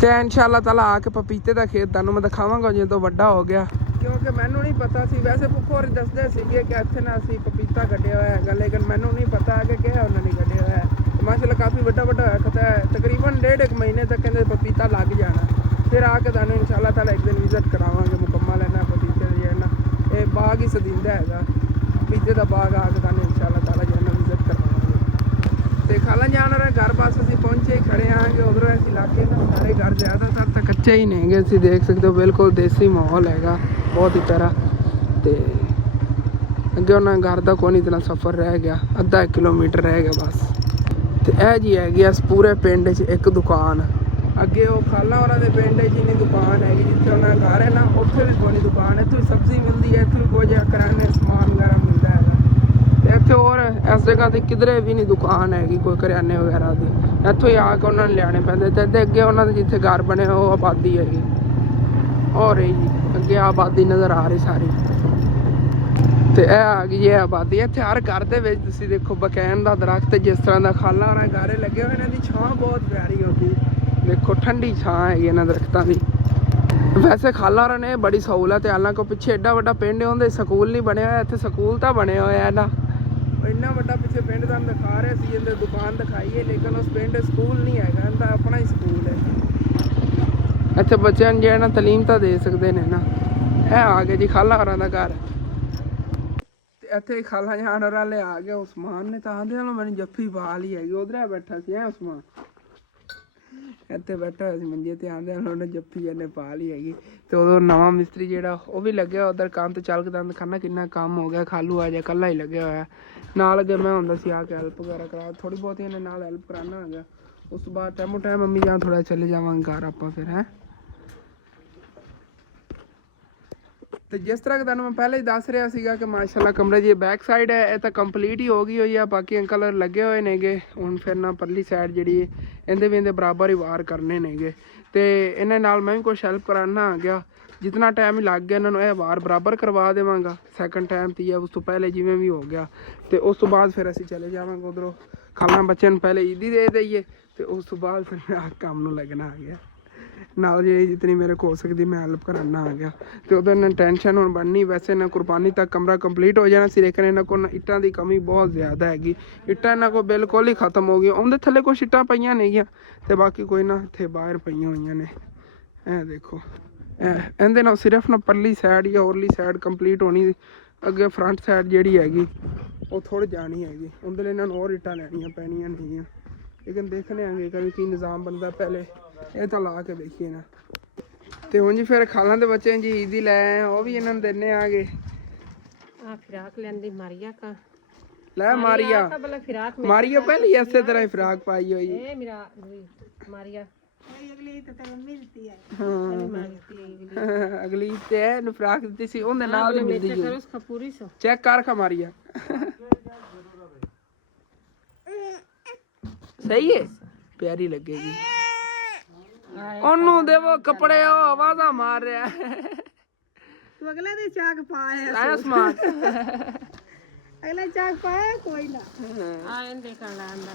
ਤੇ ਇਨਸ਼ਾਅੱਲਾ ਤਾਲਾ ਆ ਕੇ ਪਪੀਤੇ ਦਾ ਖੇਤ ਤੁਹਾਨੂੰ ਮੈਂ ਦਿਖਾਵਾਂਗਾ ਜਦੋਂ ਵੱਡਾ ਹੋ ਗਿਆ, ਕਿਉਂਕਿ ਮੈਨੂੰ ਨਹੀਂ ਪਤਾ ਸੀ। ਵੈਸੇ ਭੁੱਖੋਰ ਦੱਸਦੇ ਸੀਗੇ ਕਿ ਇੱਥੇ ਨਾ ਅਸੀਂ ਪਪੀਤਾ ਕੱਢਿਆ ਹੋਇਆ ਹੈਗਾ, ਲੇਕਿਨ ਮੈਨੂੰ ਨਹੀਂ ਪਤਾ ਕਿ ਕਿਹਾ ਉਹਨਾਂ ਨੇ ਕੱਢਿਆ ਹੋਇਆ। ਮਾਸ਼ਾਅੱਲਾ ਕਾਫੀ ਵੱਡਾ ਹੋਇਆ ਖਤਾ ਹੈ, ਤਕਰੀਬਨ 1.5 ਮਹੀਨੇ ਤੱਕ ਕਹਿੰਦੇ ਪਪੀਤਾ ਲੱਗ ਜਾਣਾ। ਫਿਰ ਆ ਕੇ ਤੁਹਾਨੂੰ ਇਨਸ਼ਾਅੱਲਾ ਤਾਲਾ ਇੱਕ ਦਿਨ ਵਿਜ਼ਿਟ ਕਰਾਵਾਂਗੇ ਮੁਕੰਮਲ ਇਹਨਾਂ ਪਪੀਤੇ ਦੇ ਜਿਹੜਾ ਇਹ ਬਾਗ ਹੀ ਸਦੀਂਦਾ ਹੈਗਾ, ਪਪੀਤੇ ਦਾ ਬਾਗ ਆ ਕੇ ਤੁਹਾਨੂੰ ਇਨਸ਼ਾਅੱਲਾ ਤਾਲਾ ਜਿਹੜਾ ਵਿਜ਼ਿਟ ਕਰਵਾਵਾਂਗੇ। ਤੇ ਖਾਲਾ ਜਾਨ ਔਰ ਘਰ ਪਾਸ ਅਸੀਂ ਪਹੁੰਚੇ ਖੜੇ ਆਂਗੇ। ਉਧਰੋਂ ਇਸ ਇਲਾਕੇ ਦਾ ਸਾਰੇ ਘਰ ਜ਼ਿਆਦਾਤਰ ਤਾਂ ਕੱਚੇ ਹੀ ਨੇਗੇ, ਤੁਸੀਂ ਦੇਖ ਸਕਦੇ ਹੋ ਬਿਲਕੁਲ ਦੇਸੀ ਮਾਹੌਲ ਹੈਗਾ ਬਹੁਤ ਹੀ ਪਿਆਰਾ। ਤੇ ਅੱਗੇ ਉਹਨਾਂ ਘਰ ਦਾ ਕੋਈ ਨਹੀਂ ਇਤਨਾ ਸਫ਼ਰ ਰਹਿ ਗਿਆ, ਅੱਧਾ ਕਿਲੋਮੀਟਰ ਰਹਿ ਗਿਆ ਬਸ। ਤੇ ਇਹ ਜੀ ਹੈਗੀ ਇਸ ਪੂਰੇ ਪਿੰਡ 'ਚ ਇੱਕ ਦੁਕਾਨ। ਅੱਗੇ ਉਹ ਖਾਲਾ ਉਹਨਾਂ ਦੇ ਪਿੰਡ 'ਚ ਨਹੀਂ ਦੁਕਾਨ ਹੈਗੀ ਜਿੱਥੇ ਉਹਨਾਂ ਦਾ ਘਰ ਹੈ ਨਾ, ਉੱਥੇ ਵੀ ਕੋਈ ਦੁਕਾਨ ਹੈ। ਇੱਥੇ ਵੀ ਸਬਜ਼ੀ ਮਿਲਦੀ ਹੈ, ਇੱਥੇ ਵੀ ਕੁਝ ਕਰਿਆਨੇ ਸਮਾਨ ਵਗੈਰਾ ਮਿਲਦਾ ਹੈਗਾ। ਤੇ ਇੱਥੇ ਹੋਰ ਇਸ ਜਗ੍ਹਾ 'ਤੇ ਕਿਧਰੇ ਵੀ ਨਹੀਂ ਦੁਕਾਨ ਹੈਗੀ ਕੋਈ ਕਰਿਆਨੇ ਵਗੈਰਾ ਦੀ, ਇੱਥੋਂ ਹੀ ਆ ਕੇ ਉਹਨਾਂ ਨੂੰ ਲਿਆਣੇ ਪੈਂਦੇ। ਤੇ ਅੱਧੇ ਅੱਗੇ ਉਹਨਾਂ ਦੇ ਜਿੱਥੇ ਘਰ ਬਣੇ ਉਹ ਆਬਾਦੀ ਹੈਗੀ, ਔਰ ਇਹ ਜੀ ਅੱਗੇ ਆਬਾਦੀ ਨਜ਼ਰ ਆ ਰਹੀ ਸਾਰੀ। ਤੇ ਇਹ ਆ ਗਈ ਇਹ ਆਬਾਦੀ। ਇੱਥੇ ਹਰ ਘਰ ਦੇ ਵਿੱਚ ਤੁਸੀਂ ਦੇਖੋ ਬਕੈਨ ਦਾ ਦਰਖਤ ਜਿਸ ਤਰ੍ਹਾਂ ਦਾ ਖਾਲਾ ਹੋਣਾ ਗਾਰੇ ਲੱਗੇ ਹੋਏ, ਇਹਨਾਂ ਦੀ ਛਾਂ ਬਹੁਤ ਪਿਆਰੀ ਹੁੰਦੀ, ਦੇਖੋ ਠੰਡੀ ਛਾਂ ਹੈਗੀ ਇਹਨਾਂ ਦਰਖਤਾਂ ਦੀ। ਵੈਸੇ ਖਾਲਾ ਹੋਰਾਂ ਨੇ ਬੜੀ ਸਹੂਲਤ ਹੈ, ਹਾਲਾਂਕਿ ਪਿੱਛੇ ਐਡਾ ਵੱਡਾ ਪਿੰਡ ਉਹਦੇ ਸਕੂਲ ਨਹੀਂ ਬਣਿਆ ਹੋਇਆ, ਇੱਥੇ ਸਕੂਲ ਤਾਂ ਬਣਿਆ ਹੋਇਆ ਨਾ। ਇੰਨਾ ਵੱਡਾ ਪਿੱਛੇ ਪਿੰਡ ਤੁਹਾਨੂੰ ਦਿਖਾ ਰਿਹਾ ਸੀ, ਇਹਦੇ ਦੁਕਾਨ ਦਿਖਾਈਏ, ਲੇਕਿਨ ਉਸ ਪਿੰਡ ਸਕੂਲ ਨਹੀਂ ਹੈਗਾ, ਇਹਦਾ ਆਪਣਾ ਹੀ ਸਕੂਲ ਹੈ। ਇੱਥੇ ਬੱਚਿਆਂ ਨੂੰ ਜਿਹੜਾ ਨਾ ਤਾਲੀਮ ਤਾਂ ਦੇ ਸਕਦੇ ਨੇ ਨਾ। ਇਹ ਆ ਗਏ ਜੀ ਖਾਲਾ ਹੋਰਾਂ ਦਾ ਘਰ। ਇੱਥੇ ਖਾਲਾ ਜਾਨ ਹੋਰਾਂ ਵਾਲੇ ਆ ਗਏ। ਉਸਮਾਨ ਨੇ ਤਾਂ ਆਂਦੇ ਨਾਲ ਮੈਨੂੰ ਜੱਫੀ ਪਾ ਲਈ ਹੈਗੀ, ਉਧਰ ਬੈਠਾ ਸੀ ਉਸਮਾਨ, ਇੱਥੇ ਬੈਠਾ ਹੋਇਆ ਸੀ ਮੰਜੇ ਤੇ, ਆਂਦੇ ਨਾਲ ਉਹਨੇ ਜੱਫੀ ਇਹਨੇ ਪਾ ਲਈ ਹੈਗੀ। ਤੇ ਉਦੋਂ ਨਵਾਂ ਮਿਸਤਰੀ ਜਿਹੜਾ ਉਹ ਵੀ ਲੱਗਿਆ ਉਧਰ ਕੰਮ ਤੇ ਚੱਲ ਕੇ ਤਾਂ ਦਿਖਾਣਾ ਕਿੰਨਾ ਕੰਮ ਹੋ ਗਿਆ। ਖਾਲੂ ਆ ਜਾ ਇਕੱਲਾ ਹੀ ਲੱਗਿਆ ਹੋਇਆ, ਨਾਲ ਅੱਗੇ ਮੈਂ ਹੁੰਦਾ ਸੀ ਆ ਕੇ ਹੈਲਪ ਵਗੈਰਾ ਕਰਾ ਥੋੜੀ ਬਹੁਤੀ ਇਹਨੇ ਨਾਲ ਹੈਲਪ ਕਰਾਉਣਾ ਹੈਗਾ। ਉਸ ਤੋਂ ਬਾਅਦ ਟਾਈਮੋ ਟਾਈਮ ਮੰਮੀ ਜਾਂ ਥੋੜਾ ਚਲੇ ਜਾਵਾਂਗੇ ਘਰ ਆਪਾਂ ਫਿਰ ਹੈ। ਤੇ ਜਿਸ ਤਰ੍ਹਾਂ ਕਿ ਤੁਹਾਨੂੰ ਮੈਂ ਪਹਿਲੇ ਹੀ ਦੱਸ ਰਿਹਾ ਸੀਗਾ ਕਿ ਮਾਸ਼ਾਅੱਲਾ ਕਮਰੇ ਦੀ ਬੈਕ ਸਾਈਡ ਹੈ ਇਹ ਤਾਂ ਕੰਪਲੀਟ ਹੀ ਹੋ ਗਈ ਹੋਈ ਆ, ਬਾਕੀ ਅੰਕਲ ਲੱਗੇ ਹੋਏ ਨੇਗੇ। ਹੁਣ ਫਿਰ ਨਾ ਪਰਲੀ ਸਾਈਡ ਜਿਹੜੀ ਇਹਦੇ ਵੀ ਇਹਦੇ ਬਰਾਬਰ ਹੀ ਵਾਰ ਕਰਨੇ ਨੇਗੇ। ਤੇ ਇਹਨਾਂ ਨਾਲ ਮੈਂ ਵੀ ਕੁਛ ਹੈਲਪ ਕਰਾਉਣਾ ਆ ਗਿਆ, ਜਿਤਨਾ ਟਾਈਮ ਹੀ ਲੱਗ ਗਿਆ ਇਹਨਾਂ ਨੂੰ ਇਹ ਵਾਰ ਬਰਾਬਰ ਕਰਵਾ ਦੇਵਾਂਗਾ ਸੈਕਿੰਡ ਟਾਈਮ ਤੇ, ਉਸ ਤੋਂ ਪਹਿਲੇ ਜਿਵੇਂ ਵੀ ਹੋ ਗਿਆ। ਤੇ ਉਸ ਤੋਂ ਬਾਅਦ ਫਿਰ ਅਸੀਂ ਚਲੇ ਜਾਵਾਂਗੇ ਉਧਰੋਂ ਖਾਣਾ ਬੱਚਿਆਂ ਨੂੰ ਪਹਿਲੇ ਈਦੀ ਦੇ ਦਈਏ, ਤੇ ਉਸ ਤੋਂ ਬਾਅਦ ਫਿਰ ਮੈਂ ਕੰਮ ਨੂੰ ਲੱਗਣਾ ਆ ਗਿਆ। ਨਾਲ ਜੇ ਜਿਤਨੀ ਮੇਰੇ ਕੋ ਹੋ ਸਕਦੀ ਮੈਂ ਹੈਲਪ ਕਰਾਉਣਾ ਆ ਗਿਆ। ਤੇ ਉਹਦੇ ਨਾਲ ਟੈਨਸ਼ਨ ਹੁਣ ਬਣਨੀ। ਵੈਸੇ ਨਾ ਕੁਰਬਾਨੀ ਤੱਕ ਕਮਰਾ ਕੰਪਲੀਟ ਹੋ ਜਾਣਾ ਸੀ, ਲੇਕਿਨ ਇਹਨਾਂ ਕੋਲ ਇੱਟਾਂ ਦੀ ਕਮੀ ਬਹੁਤ ਜ਼ਿਆਦਾ ਹੈਗੀ। ਇੱਟਾਂ ਇਹਨਾਂ ਕੋਲ ਬਿਲਕੁਲ ਹੀ ਖਤਮ ਹੋ ਗਈਆਂ। ਉਹਦੇ ਥੱਲੇ ਕੁਛ ਇੱਟਾਂ ਪਈਆਂ ਨੇਗੀਆਂ ਤੇ ਬਾਕੀ ਕੋਈ ਨਾ ਇੱਥੇ ਬਾਹਰ ਪਈਆਂ ਹੋਈਆਂ ਨੇ। ਇਹ ਦੇਖੋ ਇਹਦੇ ਨਾਲ ਸਿਰਫ ਨਾ ਪਰਲੀ ਸਾਈਡ ਜਾਂ ਔਰਲੀ ਸਾਈਡ ਕੰਪਲੀਟ ਹੋਣੀ, ਅੱਗੇ ਫਰੰਟ ਸਾਈਡ ਜਿਹੜੀ ਹੈਗੀ ਉਹ ਥੋੜ੍ਹੀ ਜਾਣੀ ਹੈਗੀ। ਉਹਦੇ ਲਈ ਇਹਨਾਂ ਨੂੰ ਹੋਰ ਇੱਟਾਂ ਲੈਣੀਆਂ ਪੈਣੀਆਂ ਨੇਗੀਆਂ, ਲੇਕਿਨ ਦੇਖਣੇ ਆਂਗੇ ਕभी ਕੀ ਨਿਜ਼ਾਮ ਬਣਦਾ, ਪਹਿਲੇ ਇਹ ਤਾਂ ਲਾ ਕੇ ਵੇਖੀਏ ਨਾ। ਤੇ ਹੁਣ ਜੀ ਫਿਰ ਖਾਲਾਂ ਦੇ ਬੱਚੇ ਜੀ ਈਦੀ ਲੈ ਆਏ, ਉਹ ਵੀ ਇਹਨਾਂ ਨੂੰ ਦੇਣੇ ਆਗੇ। ਆ ਫਿਰਾਕ ਲੈਂਦੀ ਮਾਰੀਆ ਕਾ ਲੈ ਮਾਰੀਆ ਫਿਰਾਕ ਮਾਰੀਆ ਪਹਿਲੀ ਇਸੇ ਤਰ੍ਹਾਂ ਹੀ ਫਿਰਾਕ ਪਾਈ ਹੋਈ ਇਹ ਮੇਰਾ ਮਾਰੀਆ ਅਗਲੀ ਤਾਂ ਤੈਨੂੰ ਮਿਲਦੀ ਹੈ। ਹਾਂ ਅਗਲੀ ਤੇ ਇਹਨੂੰ ਫਿਰਾਕ ਦਿੱਤੀ ਸੀ, ਉਹਦੇ ਨਾਲ ਹੀ ਮਿਲਦੀ ਜੀ। ਚੈੱਕ ਕਰ ਖਾ ਮਾਰੀਆ ਸਹੀ ਹੈ, ਪਿਆਰੀ ਲੱਗੇਗੀ। ਉਹਨੂੰ ਦੇਵੋ ਕੱਪੜੇ, ਉਹ ਆਵਾਜ਼ਾਂ ਮਾਰ ਰਿਹਾ। ਤੂੰ ਅਗਲੇ ਦੇ ਚਾਕ ਪਾਇਆ ਆਇਆ ਸਮਾਨ ਅਗਲੇ ਚਾਕ ਪਾਇਆ ਕੋਈ ਨਾ ਆ ਇਹਦੇ ਕਰ ਲਾਂਦਾ।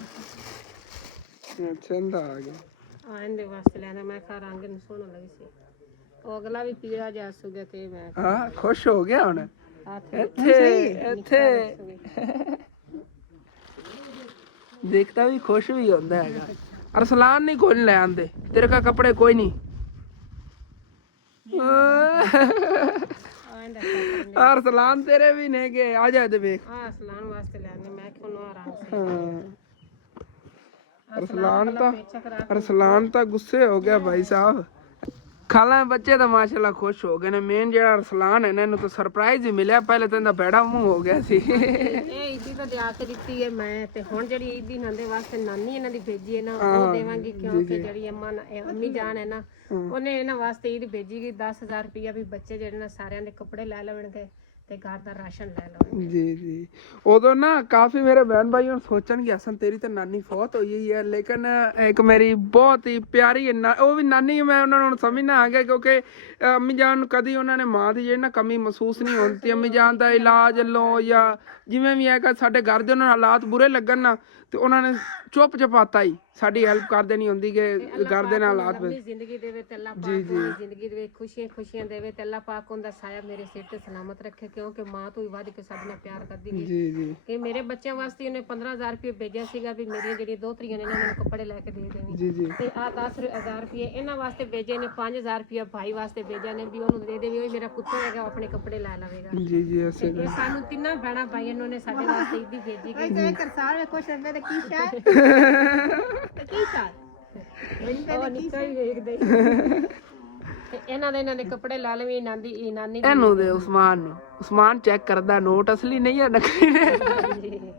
ਚੰਦਾ ਆ ਗਿਆ ਆ ਇਹਦੇ ਵਾਸਤੇ ਲੈਣਾ, ਮੈਂ ਖਾ ਰੰਗ ਨੂੰ ਸੋਹਣਾ ਲੱਗੀ ਸੀ। ਉਹ ਅਗਲਾ ਵੀ ਪੀੜਾ ਜਾ ਸੁਗੇ ਤੇ ਮੈਂ ਹਾਂ ਖੁਸ਼ ਹੋ ਗਿਆ ਹੁਣ। ਇੱਥੇ ਦੇਖਦਾ ਵੀ ਖੁਸ਼ ਵੀ ਹੁੰਦਾ ਹੈਗਾ। ਅਰਸਲਾਨ ਨਹੀਂ ਕੋਈ ਲੈ ਆਂਦੇ ਤੇਰੇ ਕਾ ਕੱਪੜੇ ਕੋਈ ਨਹੀਂ। ਅਰਸਲਾਨ ਤੇਰੇ ਵੀ ਨੇਗੇ, ਆ ਜਾ ਤੇ ਵੇਖ। ਆ ਅਰਸਲਾਨ ਵਾਸਤੇ ਲੈਣੇ, ਮੈਂ ਕਿਉਂ ਨਾ ਰੰਗ ਅਰਸਲਾਨ ਤਾਂ ਗੁੱਸੇ ਹੋ ਗਿਆ ਭਾਈ ਸਾਹਿਬ। ਖਾਲਾ ਬੱਚੇ ਤਾਂ ਮਾਸ਼ਾਅੱਲਾ ਖੁਸ਼ ਹੋ ਗਏ ਨੇ। ਮੇਨ ਜਿਹੜਾ ਅਰਸਲਾਨ ਹੈ ਨਾ ਇਹਨੂੰ ਤਾਂ ਸਰਪ੍ਰਾਈਜ਼ ਹੀ ਮਿਲਿਆ, ਪਹਿਲੇ ਤਾਂ ਇਹਦਾ ਬੈੜਾ ਮੂੰਹ ਹੋ ਗਿਆ ਸੀ। ਇਹ ਈਦੀ ਤਾਂ ਦਿਆ ਕੇ ਦਿੱਤੀ ਹੈ ਮੈਂ, ਤੇ ਹੁਣ ਜਿਹੜੀ ਈਦੀ ਨੰਦੇ ਵਾਸਤੇ ਨਾਨੀ ਇਹਨਾਂ ਦੀ ਭੇਜੀ ਹੈ ਨਾ ਉਹ ਦੇਵਾਂਗੀ, ਕਿਉਂਕਿ ਜਿਹੜੀ ਅੰਮੀ ਜਾਨ ਹੈ ਨਾ ਉਹਨੇ ਇਹਨਾਂ ਵਾਸਤੇ ਈਦ ਭੇਜੀ ਗਈ 10,000 ਰੁਪਇਆ ਵੀ ਬੱਚੇ ਜਿਹੜੇ ਨਾ ਸਾਰਿਆਂ ਦੇ ਕੱਪੜੇ ਲੈ ਲੈਣਗੇ ਤੇ ਘਰ ਦਾ ਰਾਸ਼ਨ ਲੈ ਲਵਾਂਗੇ। ਜੀ ਜੀ ਉਦੋਂ ਨਾ ਕਾਫੀ ਮੇਰੇ ਬਹਿਨ ਭਾਈ ਹੁਣ ਸੋਚਣਗੇ ਅਸਨ ਤੇਰੀ ਤਾਂ ਨਾਨੀ ਫੌਤ ਹੋਈ ਹੋਈ ਹੈ, ਲੇਕਿਨ ਇੱਕ ਮੇਰੀ ਬਹੁਤ ਹੀ ਪਿਆਰੀ ਉਹ ਵੀ ਨਾਨੀ ਮੈਂ ਉਹਨਾਂ ਨੂੰ ਸਮਝਣਾ ਆ ਗਿਆ, ਕਿਉਂਕਿ ਅੰਮੀ ਜਾਨ ਨੂੰ ਕਦੀ ਉਹਨਾਂ ਨੇ ਮਾਂ ਦੀ ਜਿਹੜੀ ਨਾ ਕਮੀ ਮਹਿਸੂਸ ਨਹੀਂ ਹੁੰਦੀ। ਅੰਮੀ ਜਾਨ ਦਾ ਇਲਾਜ ਲਓ ਜਾਂ ਜਿਵੇਂ ਵੀ ਹੈਗਾ, ਸਾਡੇ ਘਰ ਦੇ ਉਹਨਾਂ ਹਾਲਾਤ ਬੁਰੇ ਲੱਗਣ ਨਾ ਤੇ ਉਹਨਾਂ ਨੇ ਚੁੱਪ ਚਪਾਤਾ ਹੀ ਸਾਡੀ ਹੈਲਪ ਕਰਦੇ ਨਹੀਂ ਹੁੰਦੀ ਕਿ ਘਰ ਦੇ ਨਾਲ ਹਾਲਾਤ ਵਿੱਚ ਜ਼ਿੰਦਗੀ ਦੇਵੇ ਤੇ ਅੱਲਾਹ ਪਾਕ ਉਹਦੀ ਜ਼ਿੰਦਗੀ ਦੇ ਵਿੱਚ ਖੁਸ਼ੀਆਂ ਦੇਵੇ ਤੇ ਅੱਲਾਹ ਪਾਕ ਉਹਦਾ ਸਾਇਆ ਮੇਰੇ ਸਿਰ ਤੇ ਸਲਾਮਤ ਰੱਖੇ, ਕਿਉਂਕਿ ਮਾਂ ਤੋਂ ਹੀ ਵੱਧ ਕੇ ਸਾਡੇ ਨਾਲ ਪਿਆਰ ਕਰਦੀ ਹੈ। ਜੀ ਜੀ ਕਿ ਮੇਰੇ ਬੱਚਿਆਂ ਵਾਸਤੇ ਉਹਨੇ 15000 ਰੁਪਏ ਭੇਜਿਆ ਸੀਗਾ ਵੀ ਮੇਰੀਆਂ ਜਿਹੜੀਆਂ ਦੋਤਰੀਆਂ ਨੇ ਇਹਨਾਂ ਨੂੰ ਕੱਪੜੇ ਲੈ ਕੇ ਦੇ ਦੇਣੀ, ਜੀ ਜੀ ਤੇ ਆ 10000 ਰੁਪਏ ਇਹਨਾਂ ਵਾਸਤੇ ਭੇਜੇ ਨੇ, 5000 ਰੁਪਏ ਭਾਈ ਵਾਸਤੇ ਭੇਜਿਆ ਨੇ ਵੀ ਉਹਨੂੰ ਦੇ ਦੇਵੀ, ਉਹ ਮੇਰਾ ਪੁੱਤਰ ਹੈਗਾ ਉਹ ਆਪਣੇ ਕੱਪੜੇ ਲੈ ਲਵੇਗਾ। ਜੀ ਜੀ ਅਸੀਂ ਇਹ ਸਾਨੂੰ ਤਿੰਨਾਂ ਭੈਣਾਂ ਭਾਈਆਂ ਨੇ ਸਾਡੇ ਵਾਸਤੇ ਇੱਦੀ ਭੇਜੀ ਗਈ। ਉਹ ਨਿੱਕਾ ਹੀ ਵੇਖਦੇ ਤੇ ਇਹਨਾਂ ਦੇ ਕੱਪੜੇ ਲਾ ਲਵੇ। ਨਾਨੀ ਇਹਨੂੰ ਦੇ ਉਸਮਾਨ ਨੂੰ, ਉਸਮਾਨ ਚੈੱਕ ਕਰਦਾ ਨੋਟ ਅਸਲੀ ਨਹੀਂ ਹੈ ਨਕਲੀ ਨੇ।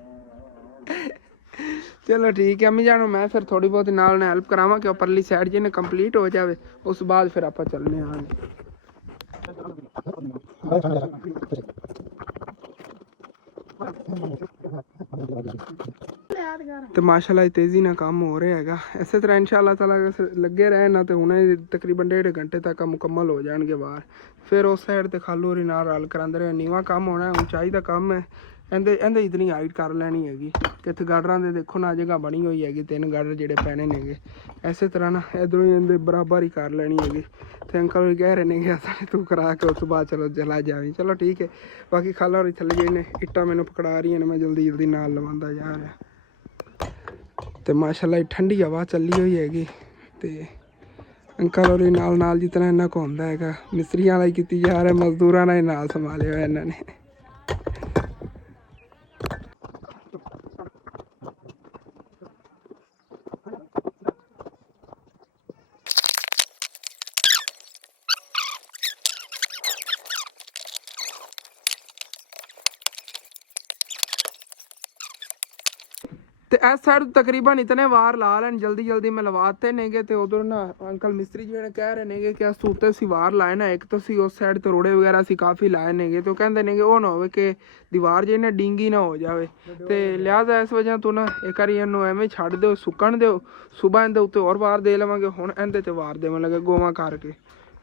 ਚਲੋ ਠੀਕ ਹੈ ਅੰਮੀ ਜਾਨੋ, ਮੈਂ ਫਿਰ ਥੋੜੀ ਬਹੁਤ ਨਾਲ ਹੈਲਪ ਕਰਾਵਾਂ ਕਿ ਉੱਪਰਲੀ ਸਾਈਡ ਜਿਹਨੇ ਕੰਪਲੀਟ ਹੋ ਜਾਵੇ, ਉਸ ਬਾਅਦ ਫਿਰ ਆਪਾਂ ਚੱਲਨੇ ਆਂ। ਤੇ ਮਾਸ਼ਾਅੱਲਾ ਤੇਜ਼ੀ ਨਾਲ ਕੰਮ ਹੋ ਰਿਹਾ ਹੈਗਾ। ਇਸੇ ਤਰ੍ਹਾਂ ਇਨਸ਼ਾਅੱਲਾ ਤਾਲਾ ਲੱਗੇ ਰਹੇ ਨਾ ਤੇ ਹੁਣੇ ਤਕਰੀਬਨ 1.5 ਘੰਟੇ ਤੱਕ ਮੁਕੰਮਲ ਹੋ ਜਾਣਗੇ ਬਾਹਰ। ਫਿਰ ਉਸ ਸਾਈਡ ਤੇ ਖਾਲੂ ਹੋਰੀ ਨਾਲ ਰਲ ਕਰਾਂਦੇ ਰਹੇ। ਨੀਵਾਂ ਕੰਮ ਹੋਣਾ, ਉਚਾਈ ਦਾ ਕੰਮ ਹੈ। ਇਹਦੇ ਇਤਨੀ ਹਾਈਟ ਕਰ ਲੈਣੀ ਹੈਗੀ ਕਿ ਇੱਥੇ ਗਾਡਰਾਂ ਦੇ ਦੇਖੋ ਨਾ ਜਗ੍ਹਾ ਬਣੀ ਹੋਈ ਹੈਗੀ, 3 ਗਾਡਰ ਜਿਹੜੇ ਪੈਣੇ ਨੇਗੇ। ਇਸੇ ਤਰ੍ਹਾਂ ਨਾ ਇੱਧਰੋਂ ਹੀ ਇਹਦੇ ਬਰਾਬਰ ਹੀ ਕਰ ਲੈਣੀ ਹੈਗੀ। ਤੇ ਅੰਕਲ ਵੀ ਕਹਿ ਰਹੇ ਨੇ ਕਿ ਤੂੰ ਕਰਾ ਕੇ ਉਸ ਤੋਂ ਬਾਅਦ ਚਲੋ ਚਲਾ ਜਾਵੀਂ। ਚਲੋ ਠੀਕ ਹੈ। ਬਾਕੀ ਖਾਲਾ ਹੋਰੀ ਥੱਲੇ ਗਏ ਨੇ, ਇੱਟਾਂ ਮੈਨੂੰ ਪਕੜਾ ਰਹੀਆਂ ਨੇ, ਮੈਂ ਜਲਦੀ ਨਾਲ ਲਵਾਉਂਦਾ ਜਾ ਰਿਹਾ। ਤੇ ਮਾਸ਼ਾਅੱਲਾ ਠੰਡੀ ਹਵਾ ਚੱਲੀ ਹੋਈ ਹੈਗੀ। ਤੇ ਅੰਕਲ ਹੋਰੀ ਨਾਲ ਜਿਤਨਾ ਇਹਨਾਂ ਕੋ ਹੁੰਦਾ ਹੈਗਾ ਮਿਸਤਰੀਆਂ ਵਾਲਾ ਹੀ ਕੀਤੀ ਜਾ ਰਿਹਾ, ਮਜ਼ਦੂਰਾਂ ਨਾਲ ਹੀ ਨਾਲ ਸੰਭਾਲਿਆ ਹੋਇਆ ਇਹਨਾਂ ਨੇ। ਤੇ ਇਸ ਸਾਈਡ ਤਕਰੀਬਨ ਇਤਨੇ ਵਾਰ ਲਾ ਲੈਣ ਜਲਦੀ ਮੈਂ ਲਵਾਤੇ ਨੇਗੇ। ਤੇ ਉਧਰ ਨਾ ਅੰਕਲ ਮਿਸਤਰੀ ਜਿਹੜੇ ਕਹਿ ਰਹੇ ਨੇਗੇ ਕਿ ਅਸ ਉੱਤੇ ਅਸੀਂ ਵਾਰ ਲਾਏ ਨਾ, ਇੱਕ ਤਾਂ ਅਸੀਂ ਉਸ ਸਾਈਡ ਤੇ ਰੋੜੇ ਵਗੈਰਾ ਅਸੀਂ ਕਾਫੀ ਲਾਏ ਨੇਗੇ। ਤੇ ਉਹ ਕਹਿੰਦੇ ਨੇਗੇ ਉਹ ਨਾ ਹੋਵੇ ਕਿ ਦੀਵਾਰ ਜੇ ਨਾ ਡਿੰਗੀ ਨਾ ਹੋ ਜਾਵੇ, ਤੇ ਲਿਹਾਜ਼ਾ ਇਸ ਵਜ੍ਹਾ ਤੋਂ ਨਾ ਇੱਕ ਵਾਰੀ ਇਹਨੂੰ ਐਵੇਂ ਛੱਡ ਦਿਓ, ਸੁੱਕਣ ਦਿਓ, ਸੁਬਾਹ ਇਹਦੇ ਉੱਤੇ ਹੋਰ ਵਾਰ ਦੇ ਲਵਾਂਗੇ। ਹੁਣ ਇਹਦੇ ਤੇ ਵਾਰ ਦੇਵਣ ਲੱਗੇ ਗੋਵਾ ਕਰਕੇ।